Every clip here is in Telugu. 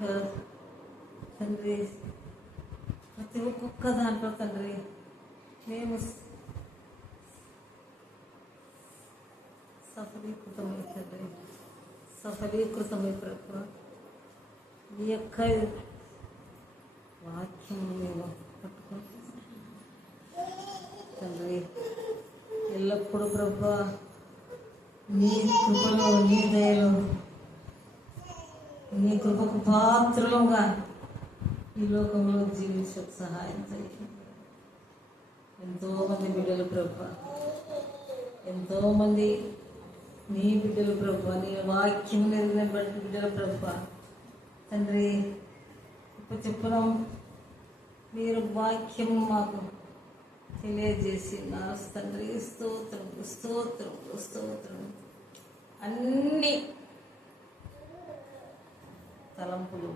యొక్క తండ్రి ప్రతి ఒక్కొక్క దాంట్లో తండ్రి మేము సఫలీకృతమై తండ్రి సఫలీకృతమై ప్రభు ఈ యొక్క వాక్యం మేము పట్టుకుంటాం తండ్రి. ఎల్లప్పుడూ ప్రభు నీ కృపలో నీ దయలో నీ కృపకు పాత్రలుగా ఈ లోకంలో జీవించే సహాయం చేయండి. ఎంతోమంది బిడ్డలు ప్రభు, ఎంతోమంది నీ బిడ్డలు ప్రభు, నీ వాక్యం ఎదిగిన బిడ్డల ప్రభు తండ్రి. ఇప్పుడు చెప్పడం మీరు వాక్యం మాకు తెలియజేసి నా తండ్రి స్తోత్రం స్తోత్రం స్తోత్రం. అన్ని తలంపులు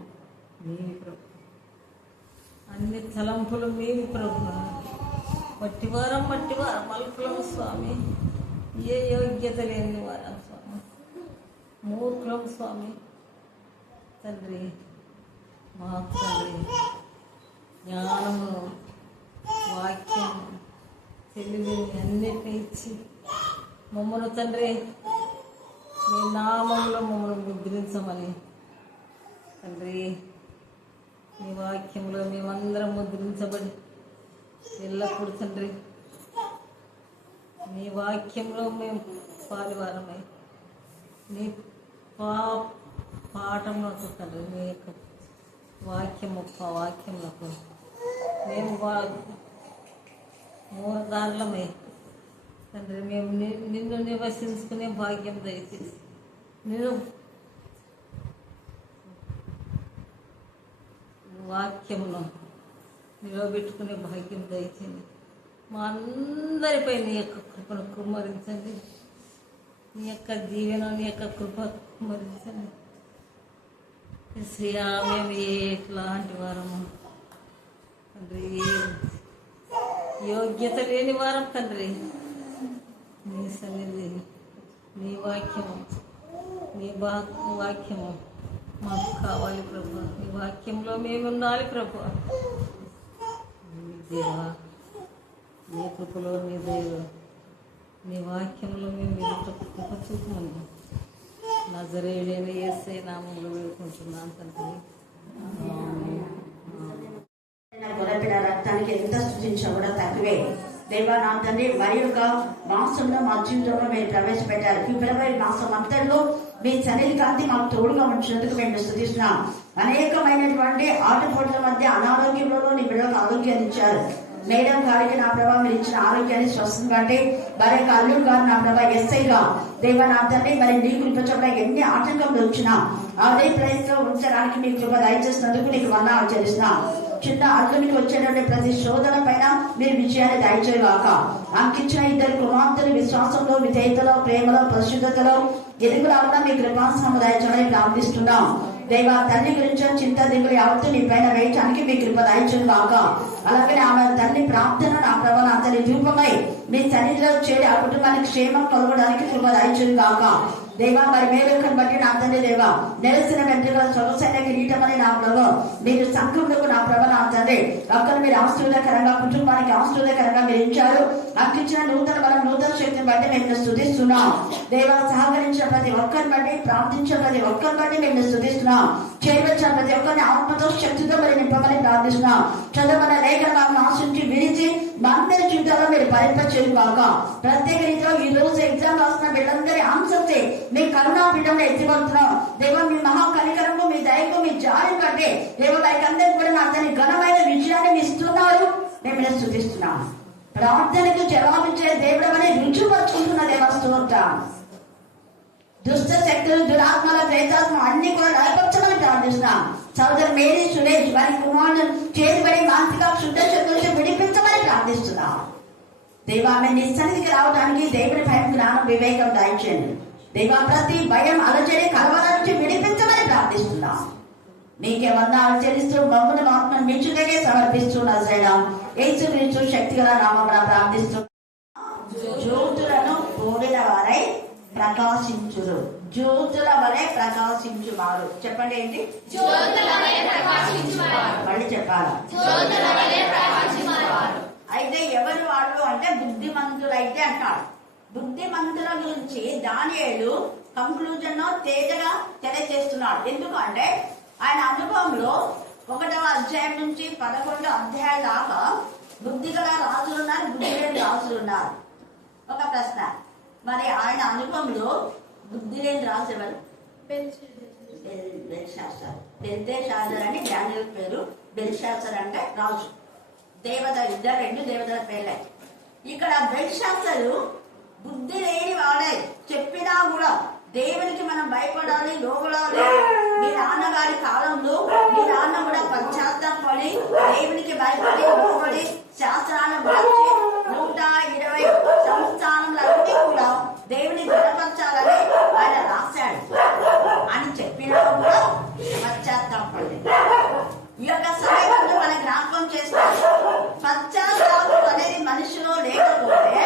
మీవి ప్రభు, అన్ని తలంపులు మీవి ప్రభు. మట్టివారం మల్పులం స్వామి, ఏ యోగ్యత లేని వారం స్వామి, మూర్ఖులం స్వామి తండ్రి. మాకు తండ్రి జ్ఞానము వాక్యం తెలివి అన్నిటినీ ఇచ్చి మమ్మల్ని తండ్రి మీ నామంలో మమ్మల్ని ముద్రించమని తండ్రి. మీ వాక్యంలో మేమందరం ముద్రించబడి ఎల్లప్పుడు తండ్రి మీ వాక్యంలో మేము పాలివారమై నీ పాఠంలోకి తండ్రి మీ యొక్క వాక్యంలోకి మేము మూలదారులమై తండ్రి మేము నిన్ను నివసించుకునే భాగ్యం దయచేసి నేను వాక్యమును నిలబెట్టుకునే భాగ్యం దయచేయండి. మా అందరిపై నీ యొక్క కృపను కుమ్మరించండి. నీ యొక్క దీవెన నీ యొక్క కృప కుమ్మరించండి. శ్రీయా మేము ఎట్లాంటి వారము తండ్రి, యోగ్యత లేని వారం తండ్రి. నీ సన్నిధి నీ వాక్యము నీ వాక్యము మాకు కావాలి ప్రభు. నీ వాక్యంలో మేము ఉండాలి ప్రభు. దేవా నీ కృపలో నీ దైవ నీ వాక్యంలో మేము కృప చూపమని నజరేయుడైన యేసయ్య నామములో వేడుకుంటున్నాను తండ్రి. గొర్రెపిల్ల రక్తానికి ఎంత స్తుతించా కూడా తక్కువే. దేవా నా తండ్రి, మరి యొక్క మాసంలో మా జీవితంలో మీరు ప్రవేశపెట్టారు. ఫిబ్రవరి మాసం అంతలో మీ సన్నిధి కాంతి మాకు తోడుగా ఉంచినందుకు మేము స్తుతిస్తున్నాం. అనేకమైనటువంటి ఆటపోట్ల మధ్య అనారోగ్యంలో నీ బిడ్డలకు ఆరోగ్యాన్ని ఇచ్చారు. మేడం గారికి నా ప్రభావ మీరు ఇచ్చిన ఆరోగ్యాన్ని స్వస్థం బట్టి మరి యొక్క అల్లుడు గారు నా ప్రభావ ఎస్ఐగా దేవా నా తండ్రి మరి నీ కృప చోట ఎన్ని ఆటంకం వచ్చినా అదే ప్లేస్ లో ఉంచడానికి మీ కృప దయచేసినందుకు నీకు వందనాలు చెల్లిస్తున్నాం. చిన్న అల్లునికి వచ్చేటువంటి ప్రతి శోధన పైన మీరు విజయాన్ని దయచేయగాక. అంకించిన ఇద్దరు కుమార్తెలు విశ్వాసంలో విధేయతలో ప్రేమలో పరిశుద్ధతలో ఎదుగులాగా మీ కృపాసనం దయచేయమని ప్రార్థిస్తున్నాం. దేవా తల్లి గురించి చింత దిగులు యావత్తు నీ పైన వేయటానికి మీ కృప దయచేయను గాక. అలాగే ఆమె తల్లి ప్రార్థన నా ప్రభావం అతని రూపమై మీ సన్నిధిలో చేరి ఆ కుటుంబానికి క్షేమం కలగడానికి కృప దయచేయను గాక. దేవా మరి మేలుకను బట్టి నా తండ్రి దేవా నెలసిన వెంట్రుకల సొగసైన కిరీటమని నా ప్రభావం మీరు సంఘంలో నా ప్రభ నా తండ్రి అక్కడ మీరు ఆశీర్వాదకరంగా కుటుంబానికి ఆశీర్వాదకరంగా మీరు ఇచ్చారు. అక్కిచ్చిన నూతన బలం నూతన శక్తిని బట్టి మేము స్తుతిస్తున్నాం. దేవా సహకరించిన ప్రతి ఒక్కరిని బట్టి ప్రార్థించిన ప్రతి ఒక్కరిని బట్టి మేము స్తుతిస్తున్నాం. చేయవచ్చిన ప్రతి ఒక్కరిని ఆత్మతో శక్తితో మరి నింపమని ప్రార్థిస్తున్నాం. చదవన లేఖనాలను ఆశించి విరిచి మా అందరి జీవితాల్లో మీరు పరిపరిచేయగాక. ప్రత్యేక రీతిలో ఈ రోజు ఎగ్జామ్ రాసిన వీళ్ళందరి ఆన్సర్స్ మీ కరుణా పీఠంలో ఎత్తిపడుతున్నాం. దేవ మీ మహా కనికరము మీ దయకు మీ జాలిని బట్టి దేవ వారికి అందరికీ కూడా నా తన ఘనమైన విజయాన్ని ఇస్తున్నారు. మేము స్తుతిస్తున్నాం. ప్రార్థనకు జవాబిచ్చే దేవుడు అని రుజుపరుచుకుంటున్న దేవస్తోత్రం. దుష్ట శక్తులు దురాత్మల ప్రేతాత్మ అన్ని కూడా నయపరచమని ప్రార్థిస్తున్నాం. సోదరు మేరీ సురేష్ వారి కుమారుడు చేతిబడి మానసిక శుద్ధ శక్తులతో విడిపించమని ప్రార్థిస్తున్నాం. దేవా మేము నీ సన్నిధికి రావడానికి దేవుని భయం జ్ఞానం వివేకం దయచేయండి. దేవా ప్రతి భయం అలచడి కలవర నుంచి విడిపించమని ప్రార్థిస్తున్నాం. నీకే వందనాలు చెల్లిస్తూ మమ్మల్ని ఆత్మను మించుకగే సమర్పిస్తున్నా. యేసుక్రీస్తు శక్తిగల నామమున ప్రార్థిస్తూ జ్యోతులను పోలిన వారై ప్రకాశించురు. జ్యోతుల వలె ప్రకాశించువారు. చెప్పండి ఏంటి? జ్యోతుల చెప్పాలి. అయితే ఎవరు వాళ్ళు అంటే బుద్ధిమంతులైతే అంటాడు. బుద్ధిమంతుల గురించి దానియేలు కంక్లూజన్ తేజగా తెలియజేస్తున్నాడు. ఎందుకంటే ఆయన అనుభవంలో 1వ అధ్యాయం నుంచి 11వ అధ్యాయం దాకా బుద్ధిగల రాజులు ఉన్నారు, బుద్ధి లేని రాజులు ఉన్నారు. ఒక ప్రశ్న, మరి ఆయన అనుభవంలో బుద్ధి లేని రాజు ఎవరు? బెల్షాసర్. బెల్షాసర్ అని డానియేలు పేరు, బెల్షాసర్ అంటే రాజు. దేవత ఇద్దరు, 2 దేవతల పేర్లే. ఇక్కడ బెల్షాసరు బుద్ధి లేని వాడే. చెప్పినా కూడా దేవునికి మనం భయపడాలి, లోబడాలి. మీ నాన్నగారి కాలంలో మీ నాన్న కూడా పశ్చాత్తాపడి దేవునికి భయపడి లోబడి శాస్త్రాలను మార్చి 120 సంస్థానాలన్నీ కూడా దేవుని బలపరచాలని ఆయన రాశాడు అని చెప్పినా కూడా పశ్చాత్తాపడి. ఈ యొక్క సమయంలో మన జ్ఞాపకం చేస్తాడు. పశ్చాత్తాపం అనేది మనిషిలో లేకపోతే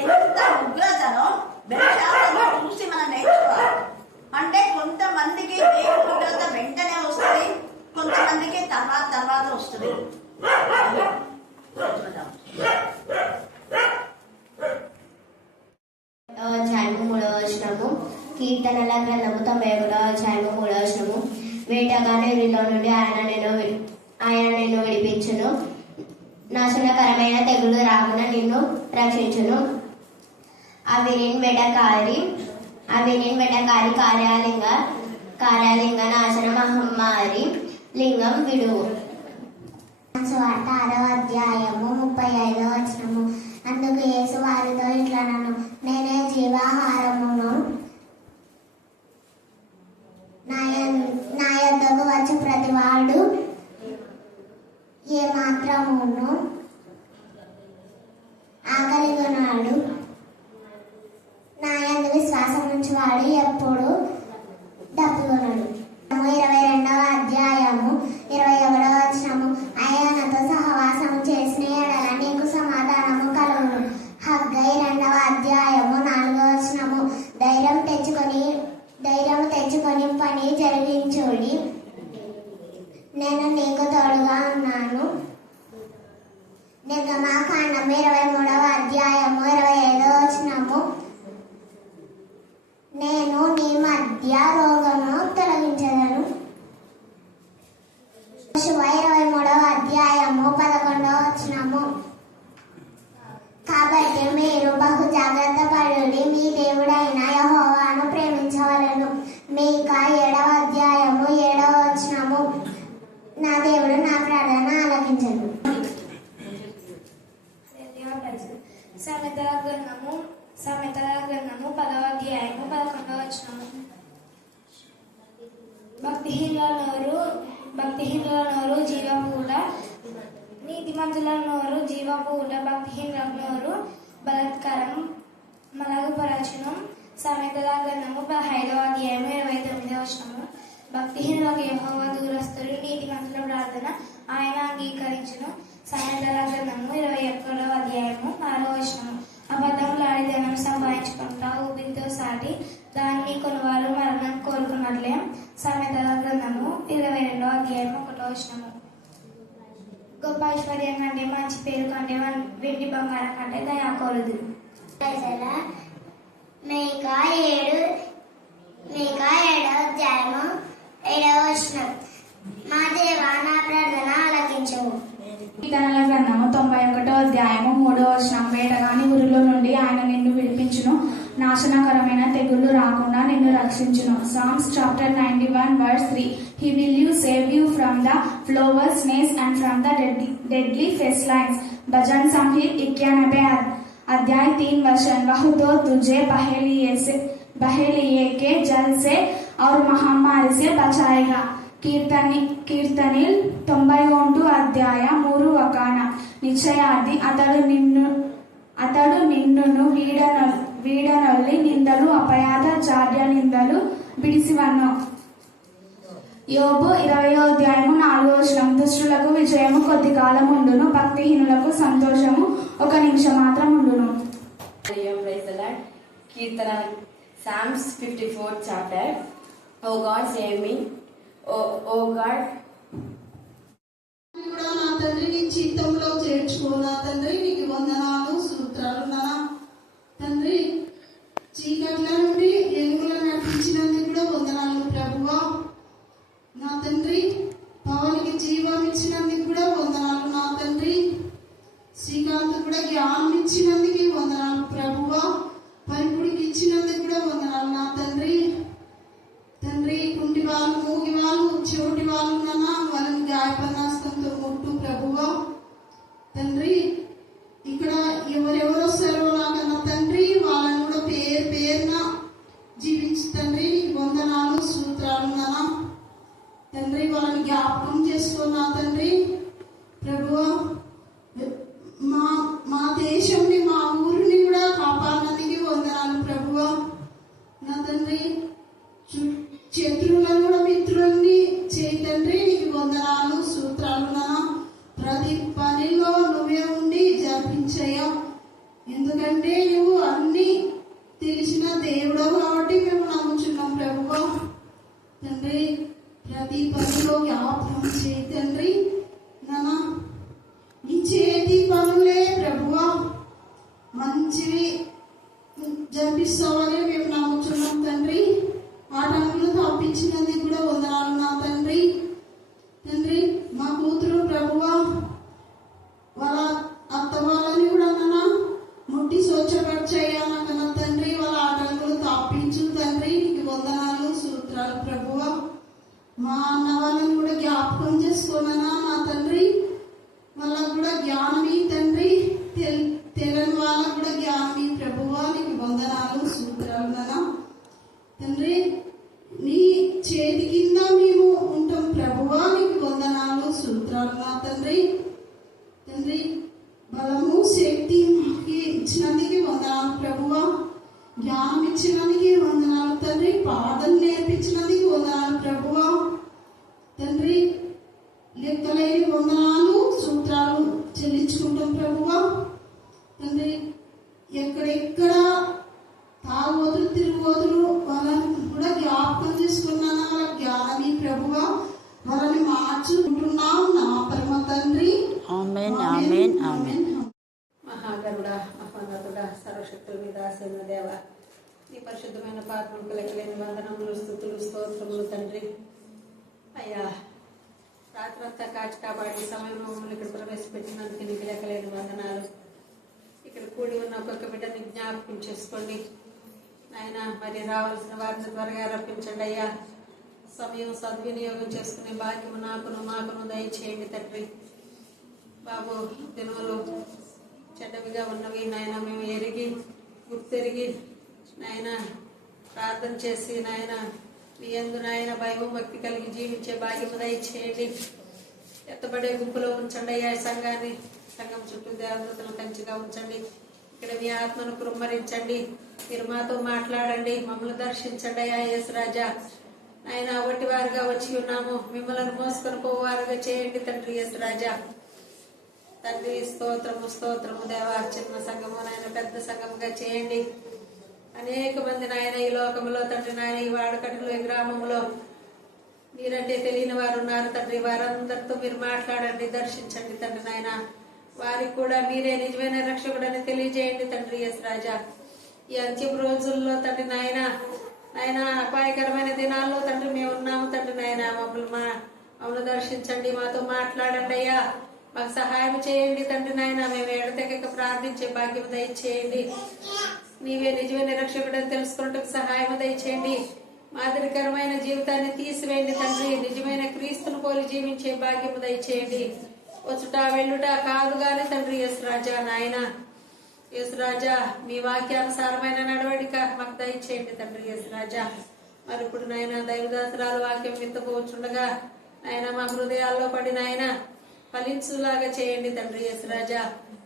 ఎంత ఉగ్రతనో బెల్షాసరును చూసి మనం నేర్చుకోవాలి. అంటే కొంతమందికి దేవుని ఉగ్రత వెంటనే వస్తుంది, కొంతమందికి తర్వాత వస్తుంది. అధ్యాయము 3వ వచనము. కీర్తనల గ్రంథము 91వ అధ్యాయము 3వ వచనము. వేటగానిలో నుండి ఆయన నిన్ను విడిపించును, నాశనకరమైన తెగులు రాకుండా నిన్ను రక్షించును. అవినిన్ వెటకారి కార్యాలింగ నాశన మహమ్మారి లింగం విడువు. సువార్త 6వ అధ్యాయము 35వ వచనము. అందుకు యేసు వారితో ఇట్లనెను, నేనే జీవాహారమును. నా యొద్దకు వచ్చి ప్రతివాడు ఏ మాత్రమును ఆకలిగొనాడు, నా యందు విశ్వాసం నుంచి వాడు ఎప్పుడు దప్పికొనడు. 22వ అధ్యాయము 21వ వచనము. ఆయనతో సహవాసము చేసిన ఎడల నీకు సమాధానము కలుగును. హగ్గై 2వ అధ్యాయము 4వ వచనము. ధైర్యం తెచ్చుకొని పని జరిగించుడి, నేను నీకు తోడుగా ఉన్నాను. నిర్గమాకాండము 23వ అధ్యాయము 25వ వచనము. నేను నీ మధ్య రోగము తొలగించదను. యెషయా 23వ అధ్యాయము 11వ వచనము. కాబట్టి మీరు బహు జాగ్రత్త పడుడి, మీ దేవుడైన యెహోవాను ప్రేమించవలెను. మీకా 7వ అధ్యాయము 7వ వచనము. నా దేవుడు నా ప్రార్థన ఆలకించను. సామెతల గ్రంథము 10వ అధ్యాయము 11వ వచనము. భక్తిహీనుల నోరు జీవపూట, నీతిమంతుల నోరు జీవపూట, భక్తిహీనుల నోరు బలాత్కారం మలగుపరచును. సామెతల గ్రంథము 15వ అధ్యాయము 29వ వచనము. భక్తిహీనులకు యెహోవా దూరస్తుడు, నీతిమంతుల ప్రార్థన ఆయన అంగీకరించును. సామెతల గ్రంథము 21వ అధ్యాయము 6వ వచనము. అబద్ధములాడి ధనం సంపాదించుకుంటా ఊపిరితో సాటి దాన్ని కొనువారు మరణం కోరుకున్నట్లే. సామెతల గ్రంథము 22వ అధ్యాయం 1వ వచనము. గొప్ప ఐశ్వర్యం కంటే, మంచి పేరు కంటే, వెండి బంగారం కంటే దయాకోరుదు. మీకా 7వ అధ్యాయము 7వ వచనం. మా దేవా నా ప్రార్థన ఆలకించుము. కీర్తనల గ్రంథము 91వ అధ్యాయము 3వ వచనం. వేటగాని ఊరిలో నుండి ఆయన నిన్ను విడిపించును, నాశనకరమైన తెగుళ్లు రాకుండా నిన్ను రక్షించును. Psalms chapter 91 verse 3. He will save you from the flowers, snares and from the deadly pestilence. भजन संहित 91 अध्याय 3 वचन. वह तो तुझे पहेलिए के जल से और महामारी से बचाएगा. కీర్తనిల్ 91 అధ్యాయ 3 వకాన. నిశ్చయాది అతడు నిన్నును వీడనొల్లి నిందలు అపయాద జాడ్య నిందలు బిడిసివన్ను. యోబు 20వ అధ్యాయము 4వ వచనం. దుష్టులకు విజయము కొద్ది కాలం ఉండును, భక్తిహీనులకు సంతోషము ఒక నిమిషం మాత్రం ఉండును. కీర్తన Psalms 54 chapter. Oh God, save me. Oh God, జీవితంలో చేర్చుకోనా తండ్రి. నీకు వందనాలు సూత్రాలు నానా తండ్రి. చీకట్ల నుండి వెలుగులో నడిపించినందుకు కూడా వందనాలు ప్రభువా. నా తండ్రి పవన్కి జీవం ఇచ్చినందుకు కూడా వందనాలు నా తండ్రి. శ్రీకాంత్ కూడా జ్ఞానం ఇచ్చినందుకు వందనాలు ప్రభువా. పరిపుడికి ఇచ్చినందుకు కూడా వందనాలు నా తండ్రి. తండ్రి కుంటి వాళ్ళు, మూగి వాళ్ళు, చెవిటి వాళ్ళు నాన్న వాళ్ళని గాయపన్నాస్తంతో ముట్టు ప్రభువా. తండ్రి ఇక్కడ ఎవరెవరో సెలవు నాకన్నా తండ్రి వాళ్ళని కూడా పేరు పేరున జీవించి తండ్రి నీకు వందనాలు సూత్రాలు నాన్న తండ్రి. వాళ్ళని జ్ఞాపకం చేసుకున్నా తండ్రి ప్రభువా. మా మా దేశంని మా ఊరిని కూడా కాపాడినందుకు వందనాలు ప్రభువా. నా తండ్రి శత్రువులను కూడా మిత్రులని చేయి తండ్రి నీకు వందనాలు సూత్రాలు నా. ప్రతి పనిలో నువ్వే ఉండి జరిపించయ్యా. ఎందుకంటే నువ్వు అన్ని తెలిసిన దేవుడు కాబట్టి మేము నమ్ముచున్నాం ప్రభువా. తండ్రి ప్రతి పనిలో జ్ఞాపకం చేయి తండ్రి నాన్న. నీ చేతి పనులే ప్రభువా మంచివి జరిపిస్తామని మేము నమ్ముచున్నాం తండ్రి. ఆటంకులు తప్పించినందుకు కూడా వందనాలు నా తండ్రి. తండ్రి మా కూతురు ప్రభువా వాళ్ళ అత్త వాళ్ళని కూడా నాన్న ముట్టి స్వచ్ఛపరిచేయాలన్నా తండ్రి. వాళ్ళ ఆటంకులు తప్పించు తండ్రి నీకు వందనాలు సూత్రాలు ప్రభువా. మా అన్న వాళ్ళని కూడా జ్ఞాపకం చేసుకున్నా నా తండ్రి. వాళ్ళకు కూడా జ్ఞానమి తండ్రి. తెలియని వాళ్ళకు కూడా జ్ఞానమి ప్రభువా నీకు వందనాలు సూత్రాలు నాన్న తండ్రి. నీ చేతి కింద మేము ఉంటాం ప్రభువా నీకు వందనాలు సూత్రాలు నా తండ్రి. తండ్రి బలము శక్తి మాకు ఇచ్చినందుకు వందనాలు ప్రభువా. జ్ఞానం ఇచ్చినందుకు వందనాలు తండ్రి. పాఠం నేర్పించినందుకు వందనాలు ప్రభువా. తండ్రి లెక్కలేని వందనాలు సూత్రాలు చెల్లించుకుంటాం ప్రభువా. తండ్రి ఎక్కడెక్కడ తాగోతులు తిరుగుతులు వాళ్ళని కూడా జ్ఞాపకం చేసుకున్నాను. వాళ్ళ జ్ఞానమి ప్రభువా వాళ్ళని మార్చుకుంటున్నాం నా పరమ తండ్రి. ఆమేన్ ఆమేన్ ఆమేన్. మహాగరుడ మహోన్నతుడ సర్వశక్తుల మీద ఆశీన దేవ నీ పరిశుద్ధమైన పాత్రలకు లెక్కలేని వందనములు స్తుతులు స్తోత్రములు తండ్రి. అయ్యా రాత్రంతా కాచి కాపాడి సమయంలో మమ్మల్ని ఇక్కడ ప్రవేశపెట్టినందుకు నీకు లెక్కలేని వందనాలు. ఇక్కడ కూడి ఉన్న ఒక్కొక్క బిడ్డని జ్ఞాపకం చేసుకోండి నాయన. మరి రావాల్సిన వారిని త్వరగా రప్పించండి అయ్యా. సమయం సద్వినియోగం చేసుకునే భాగ్యము నాకును మాకును దయచేయండి తండ్రి. బాబు దినములు చెడ్డవిగా ఉన్నవి నాయన మేము ఎరిగి గుర్తెరిగి నాయన ప్రార్థన చేసి నాయన మీ యందు నాయన భయం భక్తి కలిగి జీవించే భాగ్యము దయచేయండి. ఎత్తబడే గుంపులో ఉంచండి అయ్యా. సంఘాన్ని సంఘం చుట్టూ దేవతలను కంచిగా ఉంచండి. ఇక్కడ మీ ఆత్మను కుమ్మరించండి. మీరు మాతో మాట్లాడండి. మమ్మల్ని దర్శించండి అయ్యా. యేసు రాజా నాయన ఒట్టి వారుగా వచ్చి ఉన్నాము. మిమ్మల్ని మోసుకొని పోవారుగా చేయండి తండ్రి. యేసు రాజా తండ్రి స్తోత్రము స్తోత్రము దేవా. చిన్న సంఘము నాయన పెద్ద సంఘముగా చేయండి. అనేక మంది నాయన ఈ లోకంలో తండ్రి నాయన ఈ వాడకట్టులో ఈ గ్రామంలో మీరంటే తెలియని వారు ఉన్నారు తండ్రి. వారందరితో మీరు మాట్లాడండి, దర్శించండి తండ్రి నాయన. వారికి కూడా మీరే నిజమైన రక్షకుడని తెలియజేయండి తండ్రి. యేసు రాజా ఈ అంత్యం రోజుల్లో తండ్రి నాయన నాయన అపాయకరమైన దినాల్లో తండ్రి మేము ఉన్నాము తండ్రి నాయన. మమ్మల్ని దర్శించండి, మాతో మాట్లాడండి అయ్యా. మాకు సహాయం చేయండి తండ్రి నాయన. మేము ఎడతెగక ప్రార్థించే భాగ్యం దయచేయండి. నీవే నిజమైన రక్షకుడని తెలుసుకున్నట్టుకు సహాయం దయచేయండి. మాదిరికరమైన జీవితాన్ని తీసివేయండి తండ్రి. నిజమైన క్రీస్తును పోలి జీవించే భాగ్యం దయచేయండి. వచ్చుట వెళ్ళుట కాదు గాని తండ్రి. యేసు రాజా నాయన యేసు రాజా మీ వాక్యానుసారమైన నడవడిక మాకు దయచేయండి తండ్రి. యేసు రాజా మరి ఇప్పుడు నాయన దైవదాసరాలు వాక్యం విత్తపోవచ్చుండగా నాయన మా హృదయాల్లో పడి నాయన ఫలించులాగా చేయండి తండ్రి. యేసు రాజా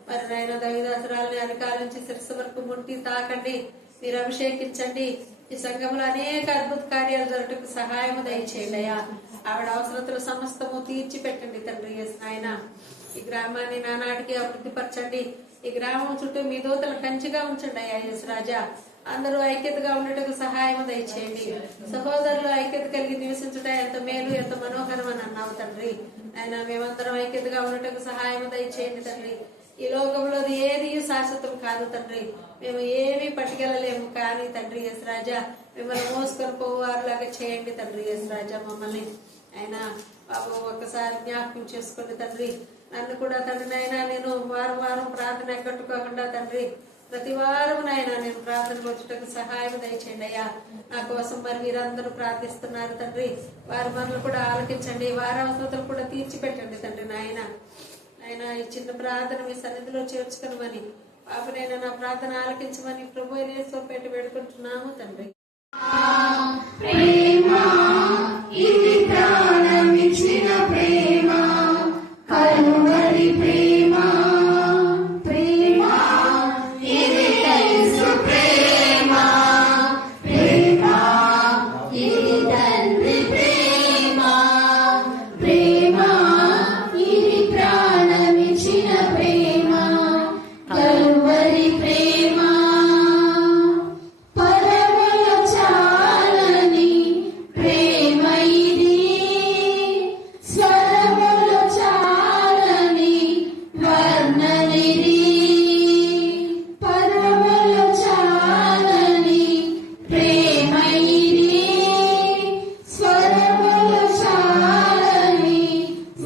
మరి నాయన దైవదాసరాలని అధికారుల నుంచి శిరస్సు వరకు ముట్టి తాకండి. మీరు అభిషేకించండి. ఈ సంఘంలో అనేక అద్భుత కార్యాలు జరగటకు సహాయము దయచేయండి అయ్యా. ఆవిడ అవసరతలు సమస్తము తీర్చి పెట్టండి తండ్రి. యేసు నాయన ఈ గ్రామాన్ని నానాటికి అభివృద్ధి పరచండి. ఈ గ్రామం చుట్టూ మీ దూతలు కంచిగా ఉంచండి అయ్యా. యేసు రాజా అందరూ ఐక్యతగా ఉండటకు సహాయం దయచేయండి. సహోదరులు ఐక్యత కలిగి నివసించుట ఎంత మేలు ఎంత మనోహరం అని అన్నావు తండ్రి. తండ్రి. ఆయన మేమందరం ఐక్యతగా ఉండటకు సహాయం దయచేయండి తండ్రి. ఈ లోకంలో ఏది శాశ్వతం కాదు తండ్రి. మేము ఏమీ పట్టుకెళ్ళలేము కానీ తండ్రి యేసురాజా మిమ్మల్ని మోసుకొని పోవారులాగా చేయండి తండ్రి యేసురాజా మమ్మల్ని. ఆయన బాబు ఒక్కసారి జ్ఞాపకం చేసుకోండి తండ్రి. నన్ను కూడా తండ్రి నాయన నేను వారం వారం ప్రార్థన కట్టుకోకుండా తండ్రి ప్రతి వారం నాయన నేను ప్రార్థనకు వచ్చేటకు సహాయం దయచేయండి అయ్యా. నా కోసం మరి మీరందరూ ప్రార్థిస్తున్నారు తండ్రి. వారి మనలు కూడా ఆలకించండి, వారి అవసరతలు కూడా తీర్చిపెట్టండి తండ్రి నాయన. ఆయన ఈ చిన్న ప్రార్థన మీ సన్నిధిలో చేర్చుకునమని పాపనైనా నా ప్రార్థన ఆలకించమని ప్రభు యేసు పేట వేడుకుంటున్నాము తండ్రి. ప్రేమ ఇది ప్రాణమిచ్చిన ప్రేమ, కలువరి ప్రేమ. ప్రేమ ఇది యేసు ప్రేమ. ప్రేమ ఇది తండ్రి ప్రేమ. ప్రేమ ఇది ప్రాణమిచ్చిన ప్రేమ, కలువరి ప్రేమ. పరమల చాలని ప్రేమ ఇది, స్వరముల చాలని వర్ణనిది. పరమల చాలని ప్రేమ ఇది, స్వరముల చాలని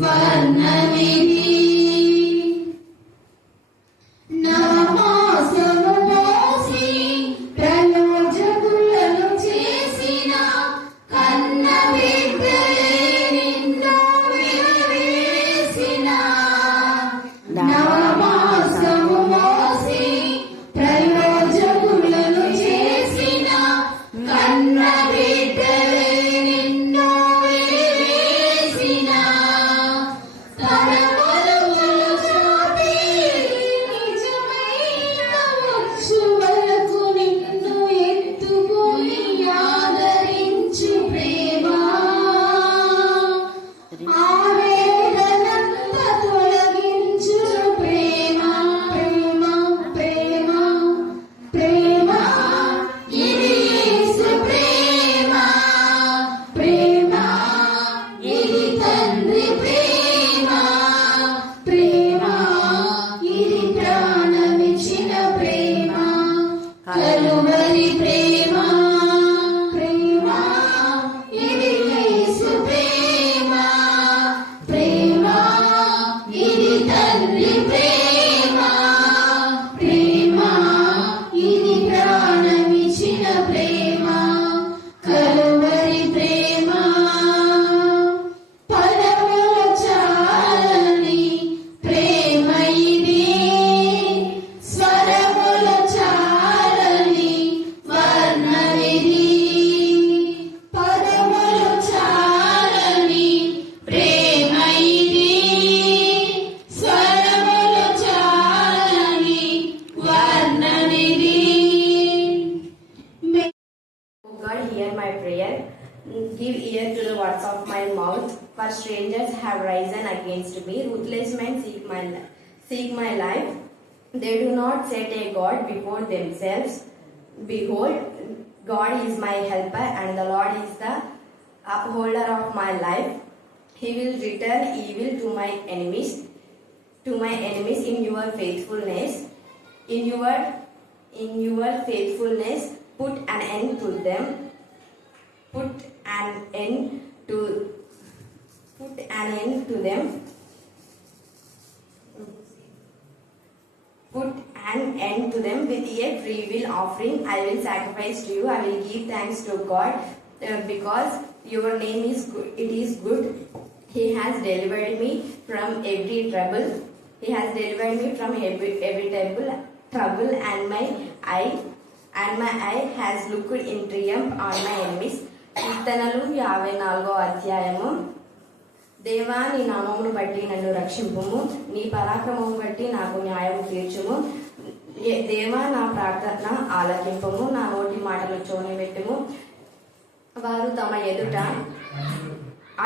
వర్ణనిది. నవమాసము మోసి ప్రయోజకులను చేసిన కన్న బిడ్డలే నిన్ను వెలివేసిన. నవమాసము మోసి ప్రయోజకులను చేసిన కన్న బిడ్డలే నిన్ను వెలివేసిన. పరమలుగులు చూపి నిజమైన వృక్షువలకు నిన్ను ఎత్తుకుని ఆదరించు ప్రేమ. ఆవేదనంత తొలగించు ప్రేమ. ప్రేమ ప్రేమ ప్రేమ ఇది యేసు ప్రేమ. ప్రేమ ఇది తండ్రి ప్రేమ. ప్రేమ ఇది ప్రాణమిచ్చిన ప్రేమ, కలువరి ప్రేమ. ప్రేమ ఇది యేసు ప్రేమ. ప్రేమ ఇది తండ్రి ప్రేమ. ప్రేమ ఇది ప్రాణమిచ్చిన ప్రేమ, కలువరి ప్రేమ. పరముల చాలని ప్రేమ ఇది, స్వరముల చాలని వర్ణనిది. పరముల చాలని ప్రేమ ఇది, స్వరముల చాలని వర్ణనిది. O God, hear my prayer. Give ear to the words of my mouth. For strangers have risen against me. Ruthless men seek my life. They do not set a God before themselves. Behold, God is my helper, and the Lord is the upholder of my life. He will return evil to my enemies in your faithfulness. In your faithfulness, put an end to them. Put an end to them. Put an end to them with a free will offering. I will sacrifice to you. I will give thanks to God because your name is good. It is good. He has delivered me from every trouble. He has delivered me from every trouble, and my eye has looked in triumph on my enemies. కీర్తనలు 54వ అధ్యాయము. దేవా నీ నామమును బట్టి నన్ను రక్షింపుము, నీ పరాక్రమము బట్టి నాకు న్యాయం తీర్చుము. దేవా నా ప్రార్థన ఆలకింపుము, నా నోటి మాటలు చోనిపెట్టుము. వారు తమ ఎదుట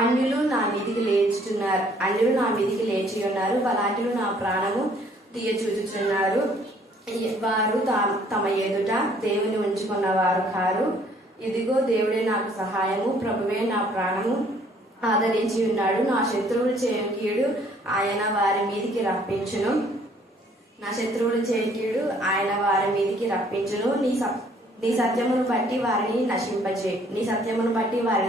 అన్యులు నా మీదికి లేచి ఉన్నారు. బలాఢ్యులు నా ప్రాణము తీయచూచుచున్నారు. వారు తమ ఎదుట దేవుని ఉంచుకున్న వారు కారు. ఇదిగో దేవుడే నాకు సహాయము, ప్రభువే నా ప్రాణము ఆదరించి ఉన్నాడు. నా శత్రువులు చేయకీడు ఆయన వారి మీదికి రప్పించును. నా శత్రువులు చేయకీడు ఆయన వారి మీదికి రప్పించును. నీ సత్యమును బట్టి వారిని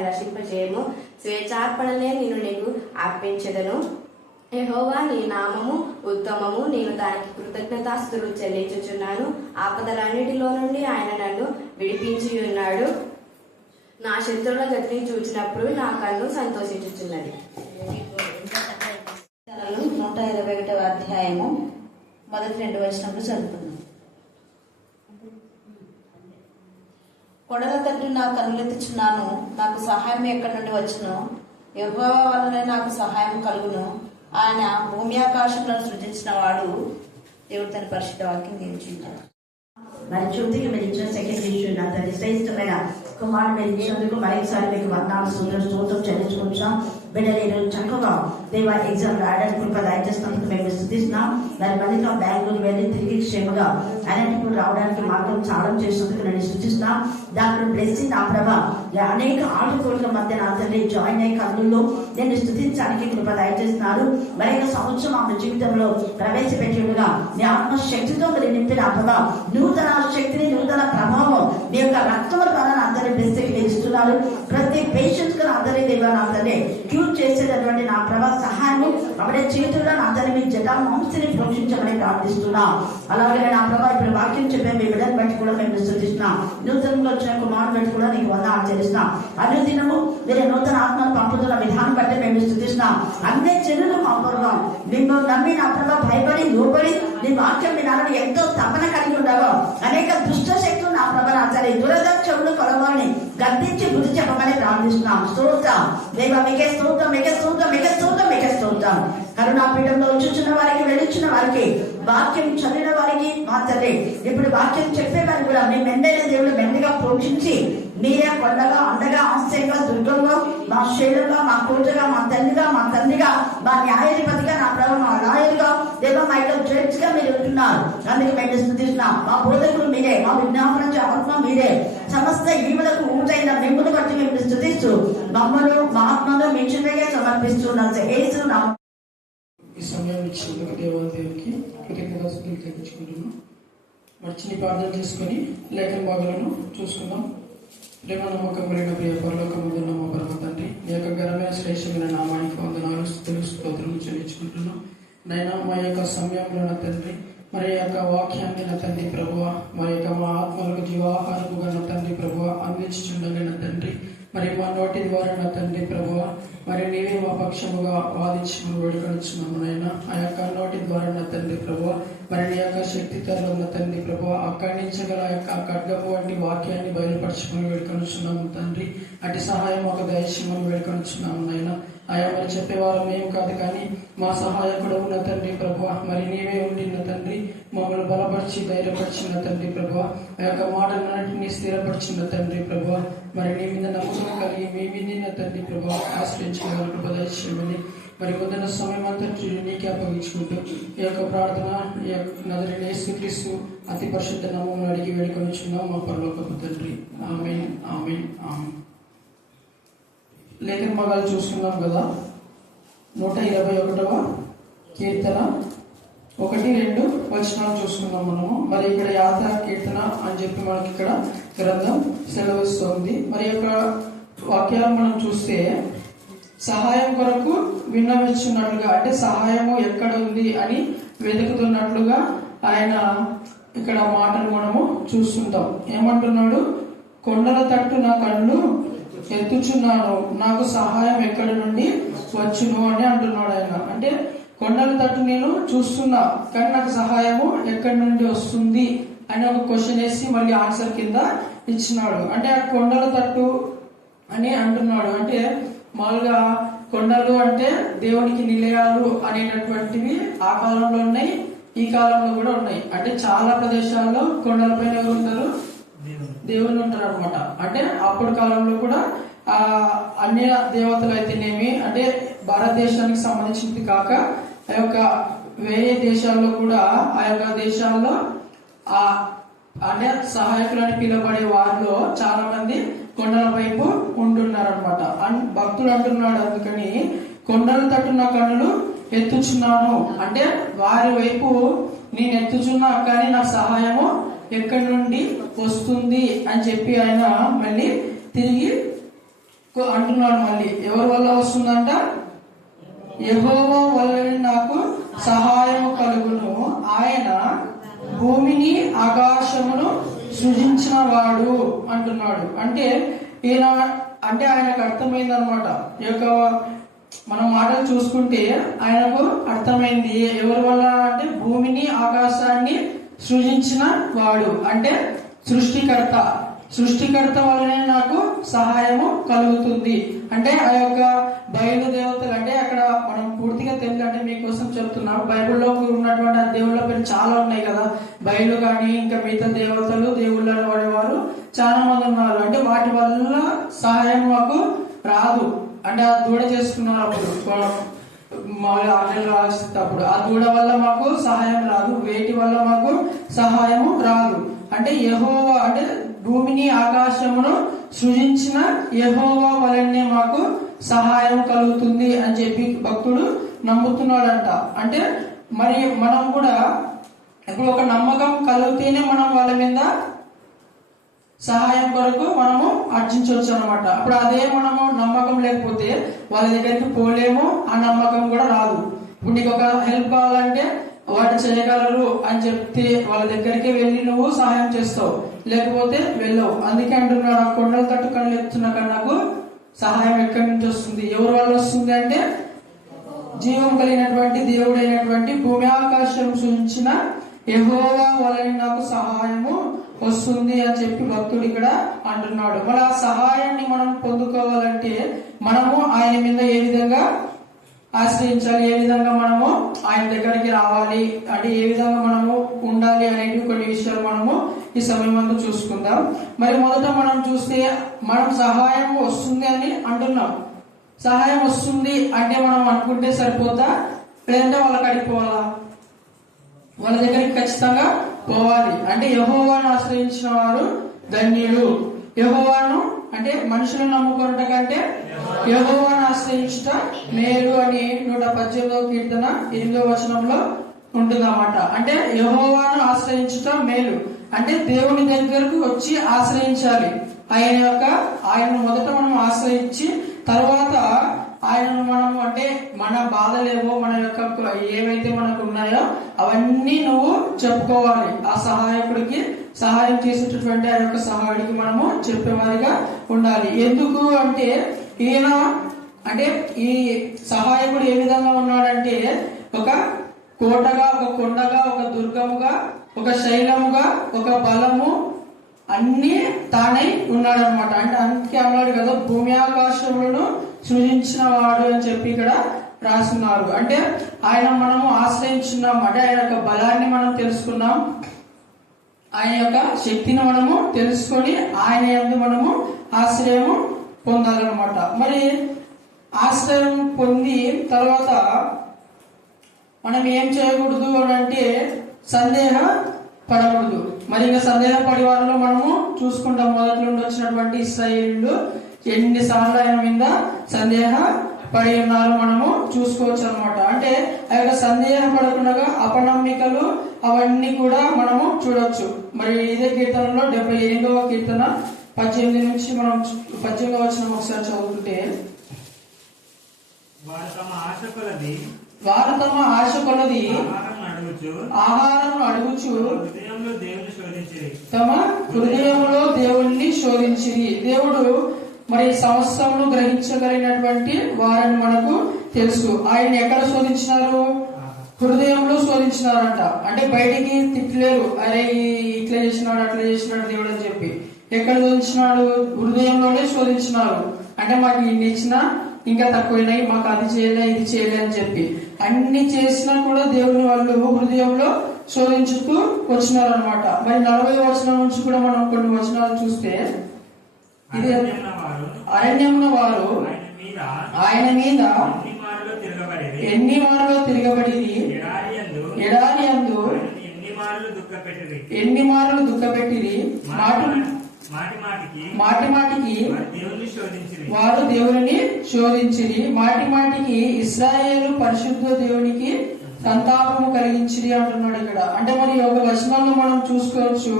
నశింపజేయము. స్వేచ్ఛార్పణలే నేను నీకు అర్పించెదను. యెహోవా నీ నామము ఉత్తమము, నేను దానికి కృతజ్ఞతాస్తుతులు చెల్లించుచున్నాను. ఆపదలన్నిటిలో నుండి ఆయన నన్ను విడిపించి ఉన్నాడు. నా శత్రువుల గతిని చూచినప్పుడు నా కన్ను సంతోషించుచున్నది. 121వ అధ్యాయము మొదటి 2 వచనములు చదువుతున్నాం. కొండల తట్టు నా కన్నులెత్తుచున్నాను, నాకు సహాయం ఎక్కడి నుండి వచ్చును? యెహోవా వలనే నాకు సహాయం కలుగును. ఆయన భూమి ఆకాశములను సృజించిన వాడు. దేవుడు తన పరిశుద్ధ వాక్యం దీవించున్నాడు. మరి జ్యోతికి మీరు ఇచ్చిన సెకండ్ విషయం తండ్రి శ్రేష్టమైన కుమారుడు మీరు ఇచ్చినందుకు మరొకసారి మీకు వందనాలు స్తోత్రం చెల్లించుకుంటున్నాం. బిడ్డలు చక్కగా దేవ ఎగ్జామ్ రాయడానికి కృప దయచేసినందుకు మేము స్తుతిస్తున్నాం. మరి మళ్ళీ బెంగళూరు వెళ్ళి తిరిగి క్షేమంగా అనంతపురం రావడానికి మార్గం చాలా చేసినందుకు నేను స్తుతిస్తున్నాం. డాక్టర్ బ్లెస్సింగ్ నా ప్రభా అనేక ఆటపోట్ల మధ్య నా తండ్రి జాయిన్ అయ్యే కన్నుల్లో నేను స్తుతించడానికి కృప దయచేస్తున్నారు. మరొక సంవత్సరం ఆమె జీవితంలో ప్రవేశపెట్టేట్టుగా మీ ఆత్మశక్తితో మీరు నింపిన ప్రభా నూతన శక్తిని నూతన ప్రభావం మీ యొక్క రక్తం ద్వారా అందరి బ్లెస్సింగ్ ఇస్తున్నారు. ప్రతి పేషెంట్ కు అందరి దేవ నా తండ్రి క్యూర్ చేసేటటువంటి నా ప్రభా సహాయము అప్పుడే చేతుల్లో నా తండ్రి మీ జటా మాంసిని పోషించమని ప్రార్థిస్తున్నాం. అలాగే నా ప్రభా ఇప్పుడు వాక్యం చెప్పే మీ బిడ్డను బట్టి కూడా మేము స్తుతిస్తున్నాం. నూతనంగా వచ్చిన కుమారుడు బట్టి కూడా నీకు వందనాలు చెల్లిస్తున్నాం. అనుదినము మీరు నూతన ఆత్మను పంపుతున్న విధానం బట్టి మేము స్తుతిస్తున్నాం. అన్ని జనులు మా పూర్వం మిమ్మల్ని నమ్మి నా ప్రభా భయపడి లోబడి నీ వాక్యం వినాలని ఎంతో తపన కలిగి ఉండగా అనేక దుష్ట శక్తులు నా ప్రభా నా తండ్రి దురదక్షములు కొలవాలని గద్దించి బుద్ధి చెప్పమని ప్రార్థిస్తున్నాం. స్తోత్రం దేవ మీకే స్తోత్రం, మీకే స్తోత్రం, మీకే స్తోత్రం, మీకే స్తోత్రం. కరుణాపీఠంలో వచ్చుచున్న వారికి వెళుచున్న వారికి వాక్యం చదివిన వారికి మా తండ్రి ఇప్పుడు వాక్యం చెప్పేవారికి కూడా మీ మెండైన దేవుడు మెండుగా పోషించి మీరే కొండగా అండగా ఆశ్చర్యంగా దుర్గంగా మా శైలంగా మా కోటగా మా తల్లిగా మా తండ్రిగా మా న్యాయాధిపతిగా నా ప్రభావ మా లాయర్గా దేవ మా యొక్క జడ్జ్ గా మీరు ఉంటున్నారు. అందుకే మేము స్తుతిస్తున్నాం. మా బోధకులు మీరే, మా విజ్ఞాపన ఆత్మ మీరే, సమస్త ఈవులకు ఊటైన మిమ్మల్ని బట్టి మేము స్తుతిస్తూ మమ్మల్ని మా ఆత్మను మీ చిన్నగా సమర్పిస్తున్నాం. ఈ సమయం ఇచ్చినందుకు దేవాదేవికి కృతజ్ఞతాస్తుతులు చెల్లించుకుంటున్నాం. మర్చిని ప్రార్థన చేసుకుని లేఖన భాగాలను చూసుకుందాం. ప్రేమ నమ్మకం కలిగిన ప్రియ పరలోకమందున్న మా పరమ తండ్రి మీ యొక్క ఘనమైన శ్రేష్టమైన నామానికి వందనాలు స్తుతులు స్తోత్రం చెల్లించుకుంటున్నాం. నైనా మా యొక్క సమయంలో నా తండ్రి మరి యొక్క వాక్యాన్ని నా తండ్రి ప్రభువ మరి యొక్క మా ఆత్మలకు జీవాహారము గల తండ్రి ప్రభువ అందించుచుండగా నా తండ్రి మరి మా నోటి ద్వారా నా తండ్రి ప్రభువ మరి నీవే మా పక్షముగా వాదించమని వేడుకొనిచున్నాము నాయన. ఆ యొక్క నోటి ద్వారా నా తండ్రి ప్రభువ మరి నీ యొక్క శక్తితలో నా తండ్రి ప్రభువ అక్కడించగల యొక్క ఖడ్గము వంటి వాక్యాన్ని బయలుపరచుకుని వేడుకొనిచున్నాము తండ్రి. అటు సహాయం ఒక దయచేయమని వేడుకొనిచున్నాము నాయన. ఆయా మరి చెప్పేవారు మేము కాదు కానీ మా సహాయకుడు ఉన్న తండ్రి ప్రభువ మరి నీవే ఉండిన తండ్రి మమ్మల్ని బలపరిచి ధైర్యపరిచిన తండ్రి ప్రభువ ఆ యొక్క మాటలన్నింటినీ స్థిరపరిచిన తండ్రి ప్రభువ మరి నీ మీద నమ్మకం కలిగి మీ విన్న తండ్రి ప్రభువ ఆశ్రయించగల కృప దయచేయమని మరి పొద్దున్న సమయం అంతా నీకే అప్పగించుకుంటూ ఈ యొక్క ప్రార్థన ఈ యొక్క నజరేయుడైన యేసుక్రీస్తు అతి పరిశుద్ధ నామములో అడిగి వేడుకొనిచున్నాం మా పరలోకపు తండ్రి. ఆమేన్, ఆమేన్, ఆమేన్. లేఖన భాగాలు చూసుకున్నాం కదా. 121వ కీర్తన 1-2 వచనాలు చూసుకున్నాం మనము. మరి ఇక్కడ యాత్ర కీర్తన అని చెప్పి మనకి ఇక్కడ గ్రంథం సెలవిస్తుంది. మరి యొక్క వాక్యాలు మనం చూస్తే సహాయం కొరకు విన్నవించున్నట్లుగా అంటే సహాయము ఎక్కడ ఉంది అని వెతుకుతున్నట్లుగా ఆయన ఇక్కడ మాటలు మనము చూస్తుంటాం. ఏమంటున్నాడు? కొండల తట్టు నా కళ్ళు ఎత్తుచున్నాను, నాకు సహాయం ఎక్కడి నుండి వచ్చును అని అంటున్నాడు ఆయన. అంటే కొండల తట్టు నేను చూస్తున్నా కానీ నాకు సహాయము ఎక్కడి నుండి వస్తుంది అని ఒక క్వశ్చన్ వేసి మళ్ళీ ఆన్సర్ కింద ఇచ్చినాడు. అంటే ఆ కొండల తట్టు అని అంటున్నాడు. అంటే మామూలుగా కొండలు అంటే దేవునికి నిలయాలు అనేటటువంటివి ఆ కాలంలో ఉన్నాయి, ఈ కాలంలో కూడా ఉన్నాయి. అంటే చాలా ప్రదేశాల్లో కొండలపైన ఎవరు ఉంటారు? దేవుళ్ళు ఉంటారు అనమాట. అంటే అప్పటి కాలంలో కూడా ఆ అన్య దేవతలు అయితేనేమి అంటే భారతదేశానికి సంబంధించింది కాక ఆ యొక్క వేరే దేశాల్లో కూడా ఆ యొక్క దేశాల్లో ఆ అంటే సహాయకులని పిలువబడే వారిలో చాలా మంది కొండల వైపు ఉంటున్నారు అనమాట. భక్తులు అంటున్నాడు, అందుకని కొండల తట్టు నా కన్నులు ఎత్తుచున్నాను, అంటే వారి వైపు నేను ఎత్తుచున్నా, కానీ నా సహాయము ఎక్కడి నుండి వస్తుంది అని చెప్పి ఆయన మళ్ళీ తిరిగి అంటున్నాడు. మళ్ళీ ఎవరి వల్ల వస్తుందంట? యెహోవా వల్లనే నాకు సహాయం కలుగును, ఆయన భూమిని ఆకాశమును సృజించిన వాడు అంటున్నాడు. అంటే ఈయన అంటే ఆయనకు అర్థమైంది అనమాట. ఈ యొక్క మనం మాటలు చూసుకుంటే ఆయనకు అర్థమైంది ఎవరి వల్ల అంటే భూమిని ఆకాశాన్ని సృజించిన వాడు అంటే సృష్టికర్త వల్లనే నాకు సహాయము కలుగుతుంది. అంటే ఆ యొక్క బయలు దేవతలు అంటే అక్కడ మనం పూర్తిగా తెలుగు అంటే మీకోసం చెప్తున్నాం. బైబిల్లో ఉన్నటువంటి ఆ దేవుళ్ళ పేరు చాలా ఉన్నాయి కదా, బయలు కానీ ఇంకా మిగతా దేవతలు దేవుళ్ళని వాడేవారు చాలా మంది ఉన్నారు. అంటే వాటి వల్ల సహాయం మాకు రాదు. అంటే ఆ దూడ చేసుకున్నారు అప్పుడు అప్పుడు ఆ దూడ వల్ల మాకు సహాయం రాదు, వేటి వల్ల మాకు సహాయము రాదు. అంటే యెహోవా అంటే భూమిని ఆకాశమును సృజించిన యెహోవా వలనే మాకు సహాయం కలుగుతుంది అని చెప్పి భక్తుడు నమ్ముతున్నాడంట. అంటే మరి మనం కూడా ఇప్పుడు ఒక నమ్మకం కలిగితేనే మనం వాళ్ళ మీద సహాయం కొరకు మనము అర్జించవచ్చు అనమాట. అప్పుడు అదే మనము నమ్మకం లేకపోతే వాళ్ళ దగ్గరికి పోలేము, ఆ నమ్మకం కూడా రాదు. ఇప్పుడు నీకు ఒక హెల్ప్ కావాలంటే వాడు చేయగలరు అని చెప్తే వాళ్ళ దగ్గరికి వెళ్ళి నువ్వు సహాయం చేస్తావు, లేకపోతే వెళ్ళవు. అందుకే అంటున్నాడు, ఆ కొండలు తట్టు కళ్ళు ఎత్తున్న కన్నాకు సహాయం ఎక్కడి నుంచి వస్తుంది, ఎవరి వల్ల వస్తుంది అంటే జీవం కలిగినటువంటి దేవుడైనటువంటి భూమి ఆకాశం సృజించిన యెహోవా వలన నాకు సహాయము వస్తుంది అని చెప్పి భక్తుడు ఇక్కడ అంటున్నాడు. మరి ఆ సహాయాన్ని మనం పొందుకోవాలంటే మనము ఆయన మీద ఏ విధంగా ఆశ్రయించాలి, ఏ విధంగా మనము ఆయన దగ్గరికి రావాలి, అంటే ఏ విధంగా మనము ఉండాలి అనేవి కొన్ని విషయాలు మనము ఈ సమయం అంతా చూసుకుందాం. మరి మొదట మనం చూస్తే మనం సహాయం వస్తుంది అని అంటున్నాం. సహాయం వస్తుంది అంటే మనం అనుకుంటే సరిపోతా, లేదంటే వాళ్ళకి అడిగిపోవాలా? వాళ్ళ దగ్గరికి ఖచ్చితంగా పోవాలి. అంటే యెహోవాను ఆశ్రయించిన వారు ధన్యులు. యెహోవాను అంటే మనుషులను నమ్ముకున్నట కంటే యెహోవాను ఆశ్రయించుట మేలు అని 118వ కీర్తన 8వ వచనంలో ఉంటుందన్నమాట. అంటే యెహోవాను ఆశ్రయించుట మేలు అంటే దేవుని దగ్గరకు వచ్చి ఆశ్రయించాలి. ఆయనను మొదట మనం ఆశ్రయించి తర్వాత ఆయనను మనము అంటే మన బాధలేవో మన యొక్క ఏవైతే మనకు ఉన్నాయో అవన్నీ నువ్వు చెప్పుకోవాలి. ఆ సహాయకుడికి సహాయం చేసేటటువంటి ఆ యొక్క సహాయుడికి మనము చెప్పేవారిగా ఉండాలి. ఎందుకు అంటే ఈయన అంటే ఈ సహాయకుడు ఏ విధంగా ఉన్నాడంటే ఒక కోటగా, ఒక కొండగా, ఒక దుర్గముగా, ఒక శైలముగా, ఒక బలము అన్ని తానై ఉన్నాడు అనమాట. అంటే అందుకే అన్నాడు కదా, భూమి ఆకాశములను సృజించిన వాడు అని చెప్పి ఇక్కడ రాస్తున్నారు. అంటే ఆయన మనము ఆశ్రయించున్నాం అంటే ఆయన యొక్క బలాన్ని మనం తెలుసుకున్నాం, ఆయన యొక్క శక్తిని మనము తెలుసుకొని ఆయన యందు మనము ఆశ్రయము పొందాలన్నమాట. మరి ఆశ్రయం పొంది తర్వాత మనం ఏం చేయకూడదు అని అంటే సందేహ పడకూడదు. మరి ఇంకా సందేహపడే వారిలో మనము చూసుకుంటాం. మొదటి నుండి వచ్చినటువంటి ఇశ్రాయేలీయులు ఎన్నిసార్లు ఆయన మీద సందేహ పడి ఉన్నారు మనము చూసుకోవచ్చు అనమాట. అంటే ఆ యొక్క సందేహపడకుండా అపనమ్మికలు అవన్నీ కూడా మనము చూడొచ్చు. మరి ఇదే కీర్తనలో 78వ కీర్తన 18 నుంచి మనం 18వ వచనం ఒకసారి చదువుకుంటే, వారు తమ ఆశ కొలది ఆహారం అడుగుచు తమ హృదయంలో దేవుణ్ణి శోధించిరి. దేవుడు మరి సమస్తమును గ్రహించగలిగినటువంటి వారిని మనకు తెలుసు. ఆయన ఎక్కడ శోధించినారు? హృదయంలో శోధించినారంట. అంటే బయటికి తిట్టలేరు, అరే ఇట్లా చేసినాడు అట్లా చేసినాడు దేవుడు అని చెప్పి. ఎక్కడ శోధించినాడు? హృదయంలోనే శోధించినారు. అంటే మాకు ఇన్ని ఇచ్చినా ఇంకా తక్కువైనాయి, మాకు అది చేయలే ఇది చేయలే అని చెప్పి అన్ని చేసినా కూడా దేవుని వాళ్ళు హృదయంలో శోధించుతూ వచ్చినారు అనమాట. మరి 40వ వచనం నుంచి కూడా మనం కొన్ని వచనాలు చూస్తే, ఇది అరణ్యమున వారు ఆయన మీద ఎన్ని మారులో తిరగబడి ఎడారి యందు దుఃఖపెట్టిరి. ఎన్ని మారులు దుఃఖపెట్టిరి, మాటి మాటికి వారు దేవుని శోధించిరి, మాటి మాటికి ఇశ్రాయేలు పరిశుద్ధ దేవునికి సంతాపము కలిగించిరి అంటున్నాడు ఇక్కడ. అంటే మరి ఒక వచనంలో మనం చూసుకోవచ్చు,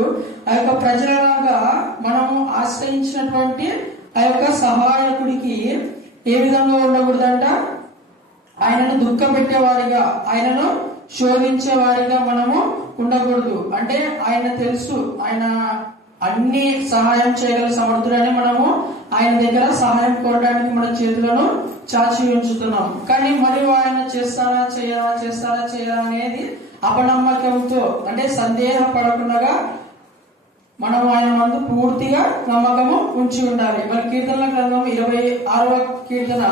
ఆ యొక్క ప్రజలలాగా మనము ఆశ్రయించినటువంటి ఆ యొక్క సహాయకుడికి ఏ విధంగా ఉండకూడదంట, ఆయనను దుఃఖపెట్టేవారిగా, ఆయనను శోధించేవారిగా మనము ఉండకూడదు. అంటే ఆయన తెలుసు, ఆయన అన్ని సహాయం చేయగల సమర్థుడని మనము ఆయన దగ్గర సహాయం కోరడానికి మన చేతులను చాచి ఉంచుతున్నాం. కానీ మరియు ఆయన చేస్తారా చేయరా అనేది అపనమ్మకంతో, అంటే సందేహపడకుండా మనం ఆయన మందు పూర్తిగా నమ్మకము ఉంచి ఉండాలి. మరి కీర్తనల గ్రంథం 26వ కీర్తన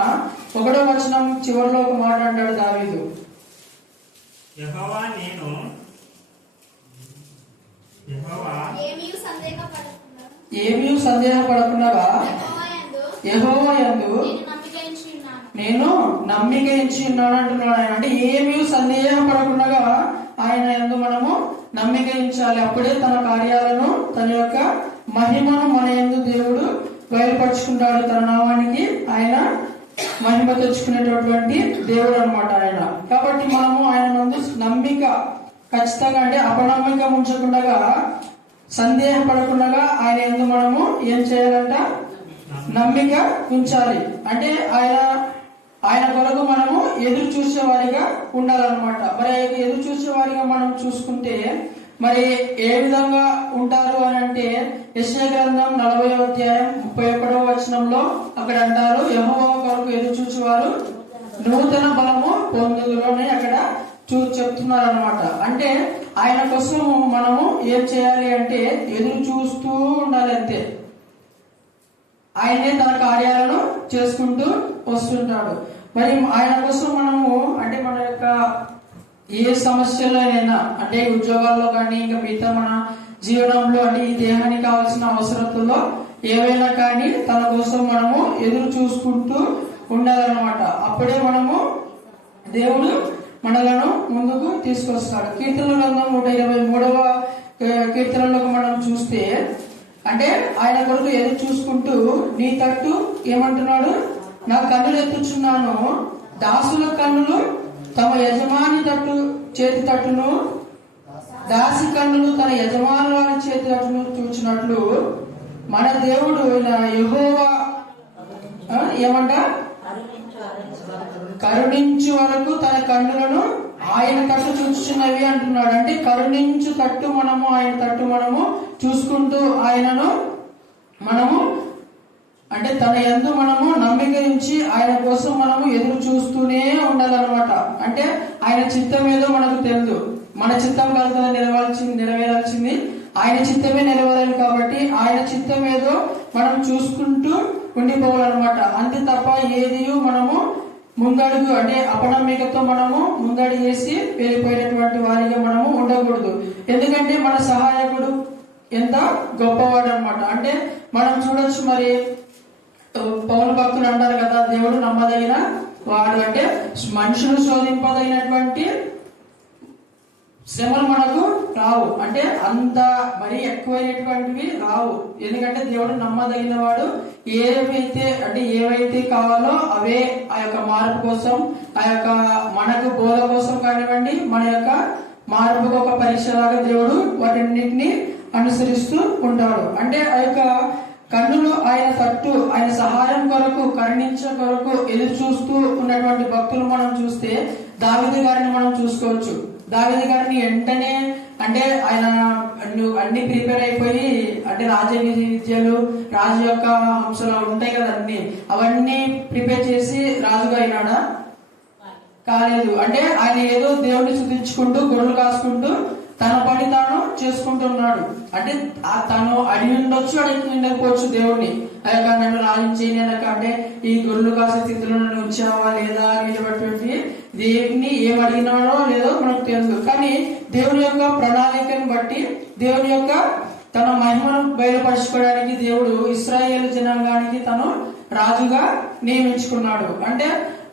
1వ వచనం చివరిలో ఒక మాట అంటాడు దావీదు, ఏమీ సందేహపడకుండా యెహోవా యందు నేను నమ్మిక ఇచ్చి ఉన్నాను అంటున్నాడు ఆయన. అంటే ఏమీ సందేహపడకుండా ఆయన యందు మనము నమ్మిక ఉంచాలి. అప్పుడే తన కార్యాలను, తన యొక్క మహిమను మన యందు దేవుడు బయలుపరుచుకుంటాడు. తన నామానికి ఆయన మహిమ తెచ్చుకునేటటువంటి దేవుడు అన్నమాట ఆయన. కాబట్టి మనము ఆయన నందు నమ్మిక ఖచ్చితంగా, అంటే అపనమ్మిక ఉంచకుండా, సందేహపడకుండా ఆయన యందు మనము ఏం చేయాలంట, నమ్మిక ఉంచాలి. అంటే ఆయన కొరకు మనము ఎదురు చూసే వారిగా ఉండాలన్నమాట. మరి ఎదురు చూసే వారిగా మనం చూసుకుంటే మరి ఏ విధంగా ఉంటారు అని అంటే, యెషయా గ్రంథం 40వ అధ్యాయం 31వ వచనంలో అక్కడ అంటారు, యెహోవా కొరకు ఎదురు చూసేవారు నూతన బలము పొందుదురు అని అక్కడ చెప్తున్నారు అనమాట. అంటే ఆయన కోసం మనము ఏం చేయాలి అంటే ఎదురు చూస్తూ ఉండాలి అంతే. ఆయనే తన కార్యాలను చేసుకుంటూ వస్తుంటాడు. మరి ఆయన కోసం మనము, అంటే మన యొక్క ఏ సమస్యలోనైనా, అంటే ఉద్యోగాల్లో కానీ ఇంకా మిగతా మన జీవనంలో, అంటే ఈ దేహానికి కావాల్సిన అవసరతలో ఏవైనా కానీ తన కోసం మనము ఎదురు చూసుకుంటూ ఉండాలన్నమాట. అప్పుడే మనము దేవుడు మనలను ముందుకు తీసుకొస్తాడు. కీర్తనల గ్రంథం 123వ కీర్తనలోకి మనం చూస్తే, అంటే ఆయన కొరకు ఎదురు చూసుకుంటూ నీ తట్టు ఏమంటున్నాడు, నా కన్నులు ఎత్తుచున్నాను, దాసుల కన్నులు తమ యజమాని తట్టు చేతి తట్టును, దాసి కన్నులు తన యజమానుల చేతి తట్టును చూచినట్లు మన దేవుడు యెహోవా ఏమంట, కరుణించు వరకు తన కన్నులను ఆయన తట్టు చూచుచున్నవి అంటున్నాడు. అంటే కరుణించు తట్టు మనము, ఆయన తట్టు మనము చూసుకుంటూ ఆయనను మనము, అంటే తన యందు మనము నమ్మిక ఉంచి ఆయన కోసం మనము ఎదురు చూస్తూనే ఉండాలన్నమాట. అంటే ఆయన చిత్తం ఏదో మనకు తెలియదు, మన చిత్తం కాదు కదా నెరవేరాల్సింది, ఆయన చిత్తమే నెరవేరాలి. కాబట్టి ఆయన చిత్తం ఏదో మనం చూసుకుంటూ ఉండిపోవాలన్నమాట. అంతే తప్ప ఏది మనము ముందడుగు, అంటే అపనమ్మికతో మనము ముందడుగు వేసి వెళ్ళిపోయినటువంటి వారిగా మనము ఉండకూడదు. ఎందుకంటే మన సహాయకుడు ఎంత గొప్పవాడు అన్నమాట. అంటే మనం చూడొచ్చు, మరి పౌలు భక్తులు అంటారు కదా, దేవుడు నమ్మదగిన వాడు. అంటే మనుషులు శోధింపదగినటువంటి శ్రమలు మనకు రావు, అంటే అంత మరి ఎక్కువైనటువంటివి రావు. ఎందుకంటే దేవుడు నమ్మదగిన వాడు. ఏవైతే కావాలో అవే ఆ యొక్క మార్పు కోసం, ఆ యొక్క మనకు బోధ కోసం కానివ్వండి, మన యొక్క మార్పుకు ఒక పరీక్షలాగా దేవుడు వాటిన్నిటిని అనుసరిస్తూ ఉంటాడు. అంటే ఆ యొక్క కన్నులు ఆయన తట్టు, ఆయన సహాయం కొరకు, కరుణించే కొరకు ఎదురు చూస్తూ ఉన్నటువంటి భక్తులు మనం చూస్తే దావీదు గారిని మనం చూసుకోవచ్చు. దావీదు గారిని వెంటనే, అంటే ఆయన అన్ని ప్రిపేర్ అయిపోయి, అంటే రాజ విద్యలు, రాజు యొక్క అంశాలు ఉంటాయి కదా, అవన్నీ ప్రిపేర్ చేసి రాజుగా అయినాడా? కాలేదు. అంటే ఆయన ఏదో దేవుడిని స్తుతించుకుంటూ, గొర్రెలు కాసుకుంటూ తన పని తాను చేసుకుంటున్నాడు. అంటే తను అడిగి ఉండొచ్చు, అడిగి ఉండకపోవచ్చు దేవుడిని, ఆ యొక్క నన్ను రాయించి అంటే ఈ గొర్రెలు కాసే స్థితిలో నన్ను ఉంచావా లేదా అనేటువంటి దేవుడిని ఏం అడిగినాడో లేదో మనకు తెలుసు. కానీ దేవుని యొక్క ప్రణాళికను బట్టి, దేవుని యొక్క తన మహిమను బయలుపరచుకోవడానికి దేవుడు ఇశ్రాయేలు జనాంగానికి తను రాజుగా నియమించుకున్నాడు. అంటే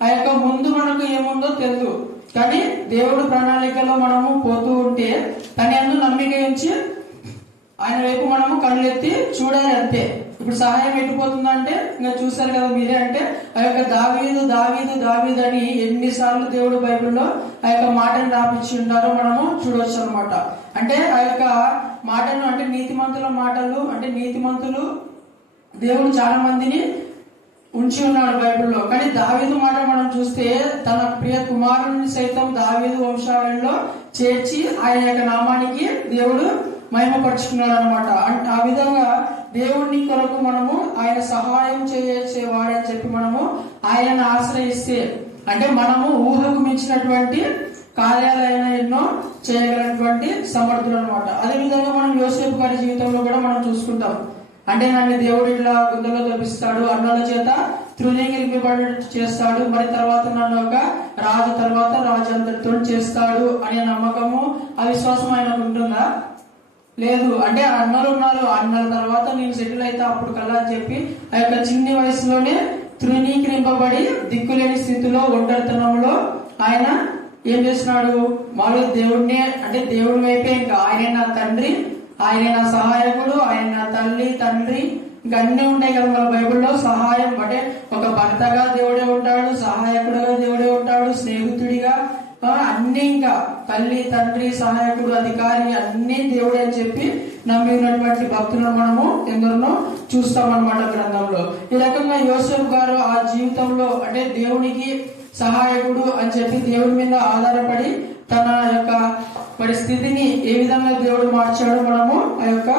ఆ యొక్క ముందు మనకు ఏముందో తెలుసు. కానీ దేవుడు ప్రణాళికలో మనము పోతూ ఉంటే తన యందు నమ్మిక ఉంచి ఆయన వైపు మనము కళ్ళెత్తి చూడాలి అంతే. ఇప్పుడు సహాయం ఎట్టిపోతుందంటే ఇంకా చూసారు కదా మీరే, అంటే ఆ యొక్క దావీదు దావీదు దావీదు అని ఎన్నిసార్లు దేవుడు బైబిల్లో ఆ యొక్క మాటను రాపించి ఉన్నారో మనము చూడవచ్చు అనమాట. అంటే ఆ యొక్క మాటను అంటే నీతిమంతుల మాటలు, అంటే నీతిమంతులు దేవుడు చాలా మందిని ఉంచి ఉన్నాడు బైబిల్లో. కానీ దావీదు మాట మనం చూస్తే తన ప్రియ కుమారుని సైతం దావీదు వంశావళిలో చేర్చి ఆయన యొక్క నామానికి దేవుడు మహిమపరుచుకున్నాడు అనమాట. ఆ విధంగా దేవుడిని కొరకు మనము ఆయన సహాయం చేసేవాడని చెప్పి మనము ఆయనను ఆశ్రయిస్తే అంటే మనము ఊహకు మించినటువంటి కార్యాలైన ఎన్నో చేయగలటువంటి సమర్థులు అనమాట. అదేవిధంగా మనం యోసేపు గారి జీవితంలో కూడా మనం చూసుకుంటాం. అంటే నన్ను దేవుడు ఇట్లా గుండెలో తప్పిస్తాడు, అన్నల చేత తృణీకరింపబడి చేస్తాడు, మరి తర్వాత నన్ను ఒక రాజు తర్వాత రాజు అంతటితో చేస్తాడు అనే నమ్మకము అవిశ్వాసం ఆయనకు ఉంటుందా? లేదు. అంటే అన్నలు ఉన్నారు, అన్నల తర్వాత నేను సెటిల్ అయితే అప్పుడు కల్లా అని చెప్పి ఆ యొక్క చిన్ని వయసులోనే తృణీకరింపబడి దిక్కులేని స్థితిలో ఒంటరితనంలో ఆయన ఏం చేస్తున్నాడు? మాలో దేవుడినే అంటే దేవుడి వైపే, ఇంకా ఆయనే నా తండ్రి, ఆయనే నా సహాయకుడు, ఆయన నా తల్లి తండ్రి, ఇంకా అన్ని ఉంటాయి కదా మన బైబిల్లో. సహాయం అంటే ఒక భర్తగా దేవుడే ఉంటాడు, సహాయకుడుగా దేవుడే ఉంటాడు, స్నేహితుడిగా అన్ని, ఇంకా తల్లి తండ్రి సహాయకుడు అధికారి అన్ని దేవుడే అని చెప్పి నమ్మి ఉన్నటువంటి భక్తులను మనము ఎందరినో చూస్తాం అన్నమాట గ్రంథంలో. ఈ రకంగా యోసేపు గారు ఆ జీవితంలో అంటే దేవునికి సహాయకుడు అని చెప్పి దేవుడి మీద ఆధారపడి తన యొక్క పరిస్థితిని ఏ విధంగా దేవుడు మార్చాడో మనము ఆ యొక్క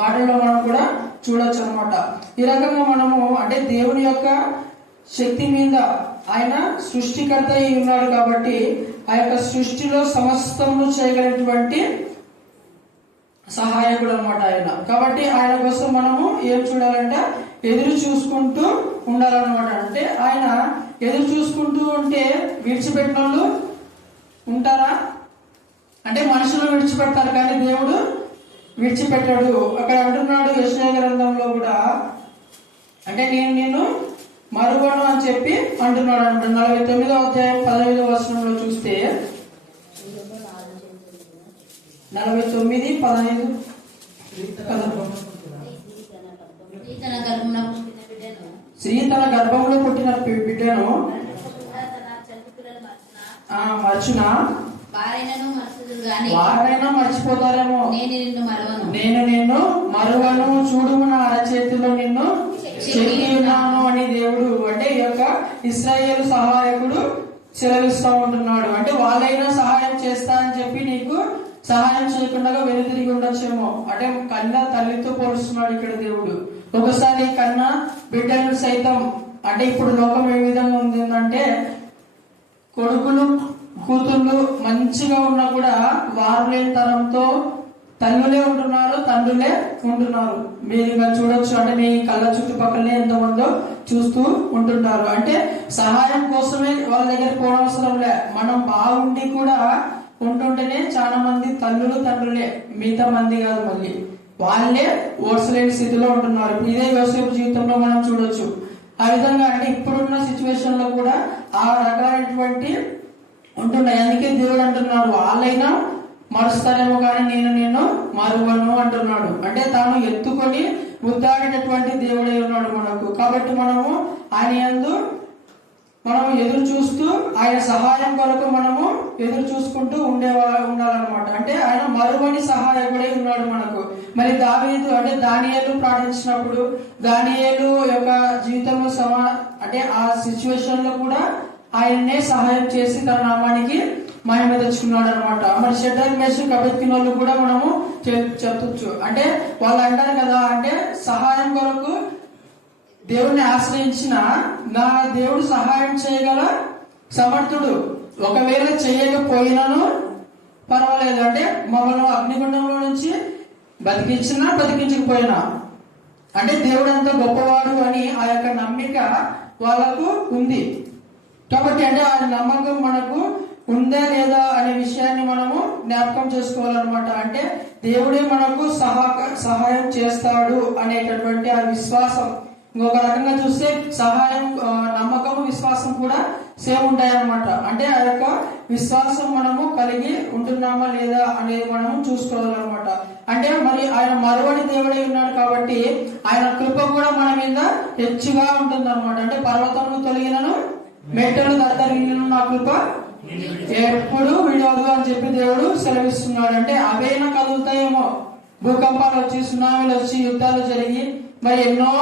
మాటల్లో మనం కూడా చూడొచ్చు అనమాట. ఈ రకంగా మనము అంటే దేవుని యొక్క శక్తి మీద ఆయన సృష్టికర్త అయి ఉన్నాడు కాబట్టి ఆ యొక్క సృష్టిలో సమస్తము చేయగలిగినటువంటి సహాయకుడు అనమాట ఆయన. కాబట్టి ఆయన కోసం మనము ఏం చూడాలంటే ఎదురు చూసుకుంటూ ఉండాలన్నమాట. అంటే ఆయన ఎదురు చూసుకుంటూ ఉంటే విడిచిపెట్టిన వాళ్ళు ఉంటారా? అంటే మనుషులు విడిచిపెడతారు కానీ దేవుడు విడిచిపెట్టాడు. అక్కడ అంటున్నాడు యెషయా గ్రంథంలో కూడా, అంటే నేను నిన్ను మరువను అని చెప్పి అంటున్నాడు అనమాట. 49వ అధ్యాయం 15వ వచనంలో చూస్తే 49:15 స్త్రీ తన గర్భంలో పుట్టిన బిడ్డను మర్చునా? వారైనా మర్చిపోతారేమో, నేను నిన్ను మరువను, చూడుము నా అరచేతిలో నిన్ను చెక్కి ఉన్నాను అని దేవుడు అంటే ఈ యొక్క ఇశ్రాయేలు సహాయకుడు సెలవిస్తా ఉంటున్నాడు. అంటే వాళ్ళైనా సహాయం చేస్తా అని చెప్పి నీకు సహాయం చేయకుండా వెనుతిరిగి ఉండొచ్చేమో. అంటే కన్నా తల్లితో పోలుస్తున్నాడు ఇక్కడ దేవుడు. ఒకసారి కన్నా బిడ్డలు సైతం అంటే ఇప్పుడు లోకం ఏ విధంగా ఉందంటే కొడుకులు కూతుళ్ళు మంచిగా ఉన్నా కూడా వారు లేని తరంతో తల్లులే ఉంటున్నారు, తండ్రులే ఉంటున్నారు. మీరు ఇంకా చూడొచ్చు, అంటే మీ కళ్ళ చుట్టుపక్కలనే ఎంతమందో చూస్తూ ఉంటున్నారు. అంటే సహాయం కోసమే వాళ్ళ దగ్గర పోనవసరం లే, మనం బాగుండి కూడా ఉంటుంటేనే చాలా మంది తల్లులు తండ్రులే, మిగతా మంది కాదు, మళ్ళీ వాళ్ళే ఓడ్చలేని స్థితిలో ఉంటున్నారు. ఇదే యోసేపు జీవితంలో మనం చూడొచ్చు. ఆ విధంగా అంటే ఇప్పుడున్న సిచ్యువేషన్ లో కూడా ఆ రకాలైనటువంటి ఉంటున్నాయి. అందుకే దేవుడు అంటున్నాడు వాళ్ళైనా మరుస్తారేమో కానీ నేను మరువను అంటున్నాడు. అంటే తాను ఎత్తుకొని ముద్దాడినటువంటి దేవుడై ఉన్నాడు మనకు. కాబట్టి మనము ఆయన యందు మనము ఎదురు చూస్తూ ఆయన సహాయం కొరకు మనము ఎదురు చూసుకుంటూ ఉండాలన్నమాట. అంటే ఆయన మరువని సహాయకుడై ఉన్నాడు మనకు. మరి దావీదు అంటే దానియేలు ప్రార్థించినప్పుడు దానియేలు యొక్క జీవితంలో అంటే ఆ సిచ్యువేషన్ లో కూడా ఆయన్నే సహాయం చేసి తన నామానికి మహిమ తెచ్చుకున్నాడు అనమాట. మరి షడ్రక్ మేషక్ అబేద్నెగోలు కూడా మనము చెప్పొచ్చు. అంటే వాళ్ళు అంటారు కదా, అంటే సహాయం కొరకు దేవుడిని ఆశ్రయించిన నా దేవుడు సహాయం చేయగల సమర్థుడు, ఒకవేళ చేయకపోయినను పర్వాలేదు, అంటే మమ్మల్ని అగ్నిగుండంలో నుంచి బతికించినా బతికించకపోయినా అంటే దేవుడు అంత గొప్పవాడు అని ఆ యొక్క నమ్మిక వాళ్ళకు ఉంది. కాబట్టి అంటే ఆ నమ్మకం మనకు ఉందా లేదా అనే విషయాన్ని మనము జ్ఞాపకం చేసుకోవాలన్నమాట. అంటే దేవుడే మనకు సహాయం చేస్తాడు అనేటటువంటి ఆ విశ్వాసం ఇంకొక రకంగా చూస్తే సహాయం, నమ్మకము, విశ్వాసం కూడా సేమ్ ఉంటాయన్నమాట. అంటే ఆ యొక్క విశ్వాసం మనము కలిగి ఉంటున్నామా లేదా అనేది మనము చూసుకోవాలన్నమాట. అంటే మరి ఆయన మరువని దేవుడై ఉన్నాడు కాబట్టి ఆయన కృప కూడా మన మీద హెచ్చుగా ఉంటుంది అనమాట. అంటే పర్వతములు తొలగినను మెట్టలు దద్దరిల్లిన నా కృప ఎప్పుడు విడవదు అని చెప్పి దేవుడు సెలవిస్తున్నాడు. అంటే అవైనా కదులుతాయేమో, భూకంపాలు వచ్చి, సునామీలు వచ్చి, యుద్ధాలు జరిగి, మరి ఎన్నో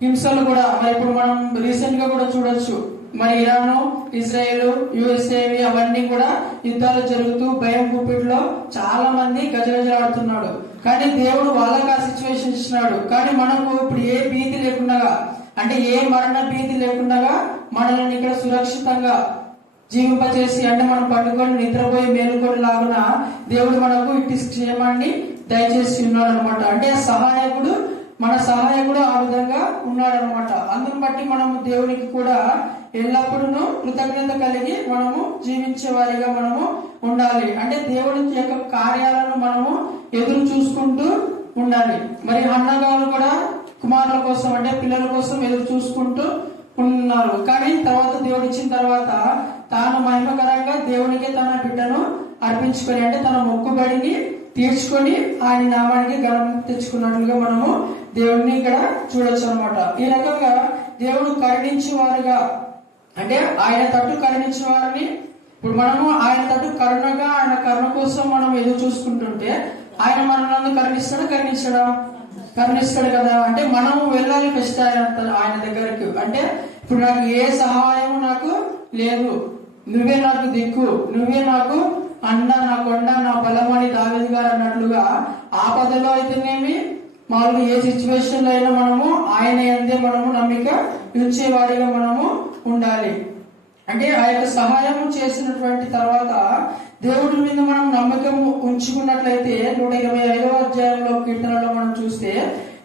హింసలు కూడా మరి ఇప్పుడు మనం రీసెంట్ గా కూడా చూడొచ్చు. మరి ఇరాను, ఇజ్రాయెల్, యుఎస్ఏ అవన్నీ కూడా యుద్ధాలు జరుగుతూ భయం గుప్పిట్లో చాలా మంది గజగజలాడుతున్నాడు. కానీ దేవుడు వాళ్ళకి ఆ సిచ్యువేషన్ ఇచ్చినాడు. కానీ మనకు ఇప్పుడు ఏ భీతి లేకుండా, అంటే ఏ మరణ భీతి లేకుండా మనల్ని ఇక్కడ సురక్షితంగా జీవింపచేసి, అంటే మనం పండుకొని నిద్రపోయి మేలుకొని లాగున దేవుడు మనకు ఇట్టి క్షేమాన్ని దయచేసి ఉన్నాడు అనమాట. అంటే సహాయకుడు, మన సహాయకుడు ఆ విధంగా ఉన్నాడు అనమాట. అందుని బట్టి మనము దేవునికి కూడా ఎల్లప్పుడూ కృతజ్ఞత కలిగి మనము జీవించే వారిగా మనము ఉండాలి. అంటే దేవుని యొక్క కార్యాలను మనము ఎదురు చూసుకుంటూ ఉండాలి. మరి అన్నగారు కూడా కుమారుల కోసం, అంటే పిల్లల కోసం ఎదురు చూసుకుంటూ ఉన్నారు. కానీ తర్వాత దేవుడు ఇచ్చిన తర్వాత తాను మహిమకరంగా దేవునికి తన బిడ్డను అర్పించుకొని, అంటే తన మొక్కుబడిని తీర్చుకొని ఆయన నామానికి ఘనం తెచ్చుకున్నట్లుగా మనము దేవుడిని ఇక్కడ చూడొచ్చు అనమాట. ఈ రకంగా దేవుడు కరుణించేవారుగా, అంటే ఆయన తట్టు కరుణించేవారిని, ఇప్పుడు మనము ఆయన తట్టు కరుణగా, ఆయన కరుణ కోసం మనం ఎదురు చూసుకుంటుంటే ఆయన మనల్ని కరుణిస్తాడా? కరుణిస్తాడు కదా. అంటే మనము వెళ్ళాలి ఫస్ట్ ఆయన దగ్గరకు. అంటే ఇప్పుడు నాకు ఏ సహాయం నాకు లేదు, నువ్వే నాకు దిక్కు, నువ్వే నాకు అన్న, నా కొండ, నా బలం అని దావీదు గారు అన్నట్లుగా ఆపదలో అయితేనేమి, మామూలుగా ఏ సిచ్యువేషన్ లో అయినా మనము ఆయన యందే మనము నమ్మిక ఉంచేవారిగా మనము ఉండాలి. అంటే ఆ యొక్క సహాయం చేసినటువంటి తర్వాత దేవుడి మీద మనం నమ్మకం ఉంచుకున్నట్లయితే 125వ అధ్యాయంలో కీర్తనలో మనం చూస్తే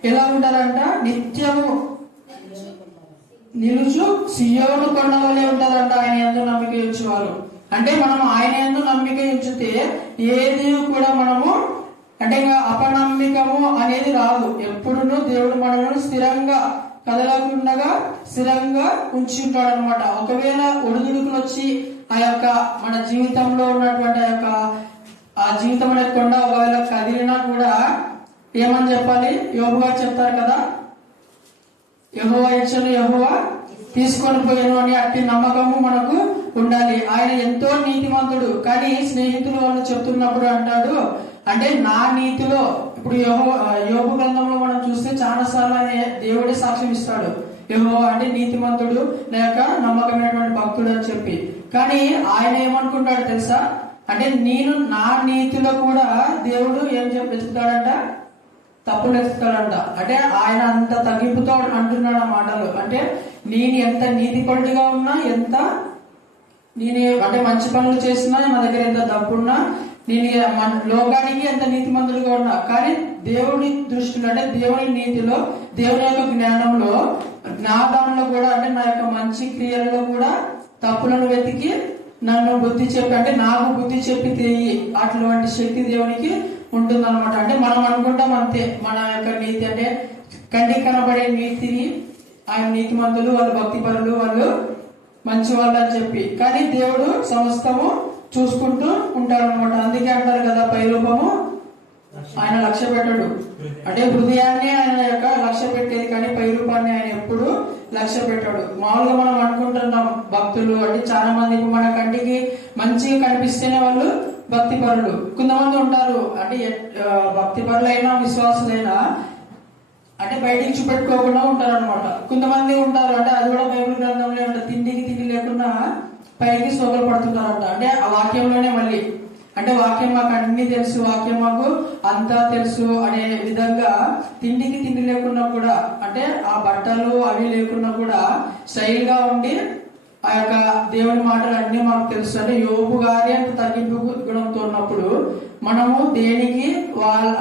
ఎలా ఉంటారంట, నిత్యము నిలుచు సియోను కొండ వలె ఉంటారంట ఆయన యందు నమ్మిక ఉంచేవారు. అంటే మనం ఆయన యందు నమ్మిక ఉంచితే ఏది కూడా మనము, అంటే ఇంకా అపనమ్మికము అనేది రాదు. ఎప్పుడునూ దేవుడు మనల్ని స్థిరంగా కదలకుండా స్థిరంగా ఉంచి ఉంటాడు అనమాట. ఒకవేళ ఒడిదుడుకులు వచ్చి ఆ యొక్క మన జీవితంలో ఉన్నటువంటి ఆ జీవితం అనే కొండ ఒకవేళ కదిలినా కూడా ఏమని చెప్పాలి? యోబు గారు చెప్తారు కదా, యెహోవా ఇచ్చను యెహోవా తీసుకొని పోయాను అని అట్టి నమ్మకము మనకు ఉండాలి. ఆయన ఎంతో నీతిమంతుడు. కానీ స్నేహితులు వాళ్ళు చెప్తున్నప్పుడు అంటాడు, అంటే నా నీతిలో, ఇప్పుడు యోబు గ్రంథంలో మనం చూస్తే చాలా సార్లు ఆయన దేవుడే సాక్ష్యం ఇస్తాడు, యెహోవా అంటే నీతిమంతుడు లేక నమ్మకమైనటువంటి భక్తుడు అని చెప్పి. కానీ ఆయన ఏమనుకుంటాడు తెలుసా, అంటే నేను నా నీతిలో కూడా దేవుడు ఏం వెతుకుతాడంట, తప్పులు వెతుకుతాడంట. అంటే ఆయన అంత తగ్గింపుతో అంటున్నాడు ఆ మాటలు. అంటే నేను ఎంత నీతిపరుడిగా ఉన్నా, ఎంత నేను అంటే మంచి పనులు చేసినా, నా దగ్గర ఎంత డబ్బున్నా, నేను లోకానికి ఎంత నీతిమంతుడిగా ఉన్నా, కానీ దేవుడి దృష్టిలో, అంటే దేవుని నీతిలో, దేవుని యొక్క జ్ఞానంలో, నా దానిలో కూడా, అంటే నా యొక్క మంచి క్రియలలో కూడా తప్పులను వెతికి నన్ను బుద్ధి చెప్పి, అంటే నాకు బుద్ధి చెప్పి తెయ్యి, అటువంటి శక్తి దేవునికి ఉంటుందన్నమాట. అంటే మనం అనుకుంటాం అంతే, మన యొక్క నీతి అంటే కంటికి కనబడే నీతిని ఆయన నీతిమంతులు, వాళ్ళు భక్తి పరులు, వాళ్ళు మంచి వాళ్ళు అని చెప్పి. కానీ దేవుడు సమస్తము చూసుకుంటూ ఉంటాడు అనమాట. అందుకే అంటారు కదా, పై రూపము ఆయన లక్ష్య పెట్టడు. అంటే హృదయాన్ని ఆయన యొక్క లక్ష్య పెట్టేది, కానీ పై రూపాన్ని ఆయన ఎప్పుడు లక్ష్య పెట్టాడు. మామూలుగా మనం అనుకుంటున్నాం భక్తులు అంటే చాలా మంది మన కంటికి మంచిగా కనిపిస్తేనే వాళ్ళు భక్తి పరులు. కొంతమంది ఉంటారు, అంటే భక్తి పరులైనా విశ్వాసులైనా అంటే బయటికి చూపెట్టుకోకుండా ఉంటారు అనమాట. కొంతమంది ఉంటారు, అంటే అది కూడా బైబిల్ గ్రంథంలో ఉంటారు, తిండికి తిండి లేకుండా పైకి సోగలు పడుతున్నారంట. అంటే ఆ వాక్యంలోనే మళ్ళీ, అంటే వాక్యం మాకు అన్ని తెలుసు, వాక్యం మాకు అంతా తెలుసు అనే విధంగా తిండికి తిండి లేకుండా కూడా, అంటే ఆ బట్టలు అవి లేకుండా కూడా స్టైల్ గా ఉండి ఆ యొక్క దేవుని మాటలు అన్ని మాకు తెలుసు. అంటే యోబు గారి అంత తగ్గింపు గుణంతో ఉన్నప్పుడు మనము దేనికి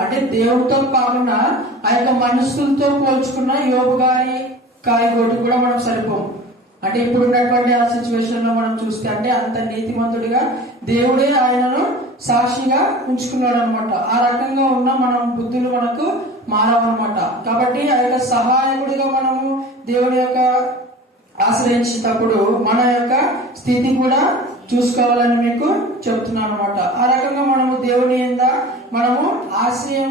అంటే దేవుడితో కాకుండా ఆ యొక్క మనుషులతో పోల్చుకున్న యోబు గారి కాయగోటు కూడా మనం సరిపోం. అంటే ఇప్పుడు ఉన్నటువంటి ఆ సిచ్యువేషన్ లో మనం చూస్తే, అంటే అంత నీతిమంతుడిగా దేవుడే ఆయనను సాక్షిగా ఉంచుకున్నాడు అనమాట. ఆ రకంగా ఉన్న మనం బుద్ధులు మనకు మారవన్నమాట. కాబట్టి ఆ యొక్క సహాయకుడిగా మనము దేవుని యొక్క ఆశ్రయించేటప్పుడు మన యొక్క స్థితి కూడా చూసుకోవాలని మీకు చెప్తున్నాను అనమాట. ఆ రకంగా మనము దేవుని మీద మనము ఆశ్రయం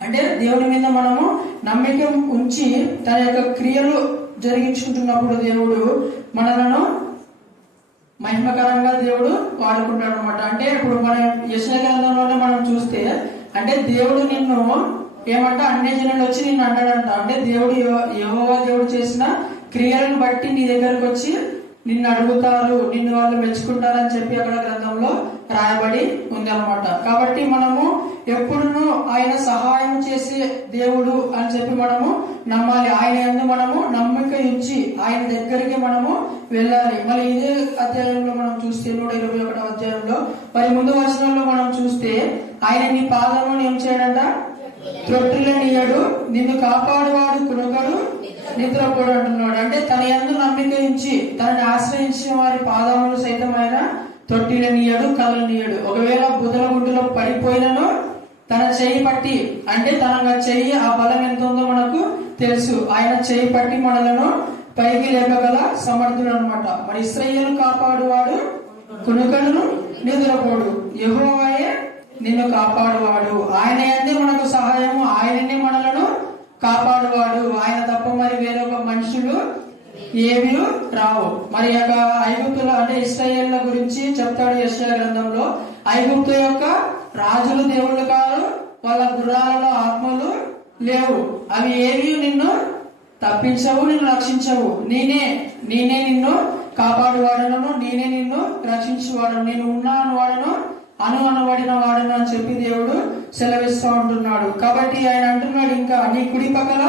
అంటే దేవుని మీద మనము నమ్మిక ఉంచి తన యొక్క క్రియలు జరిగించుకుంటున్నప్పుడు దేవుడు మనలను మహిమకరంగా దేవుడు వాడుకుంటాడు అనమాట. అంటే ఇప్పుడు మన యెషయా గ్రంథంలోనే మనం చూస్తే అంటే దేవుడు నిన్ను ఏమంట అన్ని జనులు వచ్చి నిన్ను అంటాడంట. అంటే దేవుడు యెహోవా దేవుడు చేసిన క్రియలను బట్టి నీ దగ్గరకు వచ్చి నిన్ను అడుగుతారు, నిన్ను వాళ్ళు మెచ్చుకుంటారని చెప్పి అక్కడ గ్రంథంలో రాయబడి ఉంది అనమాట. కాబట్టి మనము ఎప్పుడునూ ఆయన సహాయం చేసే దేవుడు అని చెప్పి మనము నమ్మాలి. ఆయన యందు మనము నమ్మిక ఉంచి ఆయన దగ్గరికి మనము వెళ్ళాలి. మరి ఇదే అధ్యాయంలో మనం చూస్తే 121వ అధ్యాయంలో మరి ముందు వచనంలో మనం చూస్తే ఆయన నీ పాదమును ఏం చేయడంట, త్రొట్టిల్లనీయడు, నిన్ను కాపాడువాడు కునుకడు నిద్రపోడు అంటున్నాడు. అంటే తన యందు నమ్మిక ఉంచి తనని ఆశ్రయించిన వారి పాదములు సైతం ఆయన తొట్టిలనీయడు, కళ్ళనీయడు. ఒకవేళ బుధల గుడ్డులో పడిపోయినను తన చెయ్యి పట్టి అంటే తన చెయ్యి ఆ బలం ఎంత ఉందో మనకు తెలుసు. ఆయన చెయ్యి పట్టి మనలను పైకి లేపగల సమర్థుడు అనమాట. మరి ఇశ్రాయేలు కాపాడువాడు కునుకడును నిద్రపోడు, యెహోవాయే నిన్ను కాపాడువాడు. ఆయన యందే మనకు సహాయము, ఆయననే మనలను కాపాడువాడు. ఆయన తప్ప మరి వేరొక మనుషులు ఏమీ రావు. మరి యొక్క ఐగుప్తుల అంటే ఇశ్రాయేళ్ల గురించి చెప్తాడు యెషయా గ్రంథంలో. ఐగుప్తు యొక్క రాజులు దేవుళ్ళు కాదు, వాళ్ళ గుర్రాలలో ఆత్మలు లేవు, అవి ఏవి నిన్ను తప్పించవు, నిన్ను రక్షించవు. నేనే నిన్ను కాపాడువాడను, నేనే నిన్ను రక్షించేవాడను, నేను ఉన్నాను వాడను, అనబడిన వాడను అని చెప్పి దేవుడు సెలవిస్తూ ఉంటున్నాడు. కాబట్టి ఆయన అంటున్నాడు ఇంకా, నీ కుడి పక్కల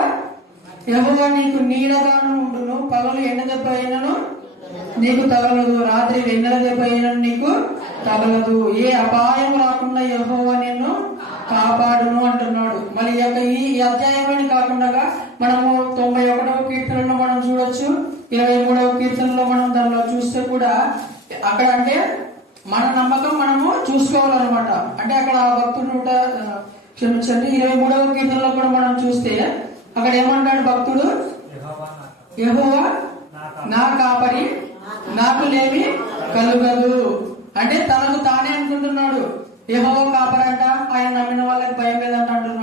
యెహోవా నీకు నీడగాను ఉండును, పగలు ఎండ దెబ్బ అయినను నీకు తగలదు, రాత్రి వెన్నెల దెబ్బ అయినను నీకు తగలదు, ఏ అపాయం రాకుండా యెహోవా నిన్ను కాపాడును అంటున్నాడు. మరి ఈ అధ్యాయంలోని కాకుండా మనము 91వ కీర్తనలో మనం చూడొచ్చు, 23వ కీర్తనలో మనం దానిలో చూస్తే కూడా అక్కడ అంటే మన నమ్మకం మనము చూసుకోవాలన్నమాట. అంటే అక్కడ భక్తుడు క్షమించండి 23వ కీర్తనలో కూడా మనం చూస్తే అక్కడ ఏమంటాడు భక్తుడు, యెహోవా నా కాపరి, నాకు లేమి కలుగదు. అంటే తనకు తానే అనుకుంటున్నాడు యెహోవా కాపరంట, ఆయన నమ్మిన వాళ్ళకి భయం లేదంట అంటున్నాడు.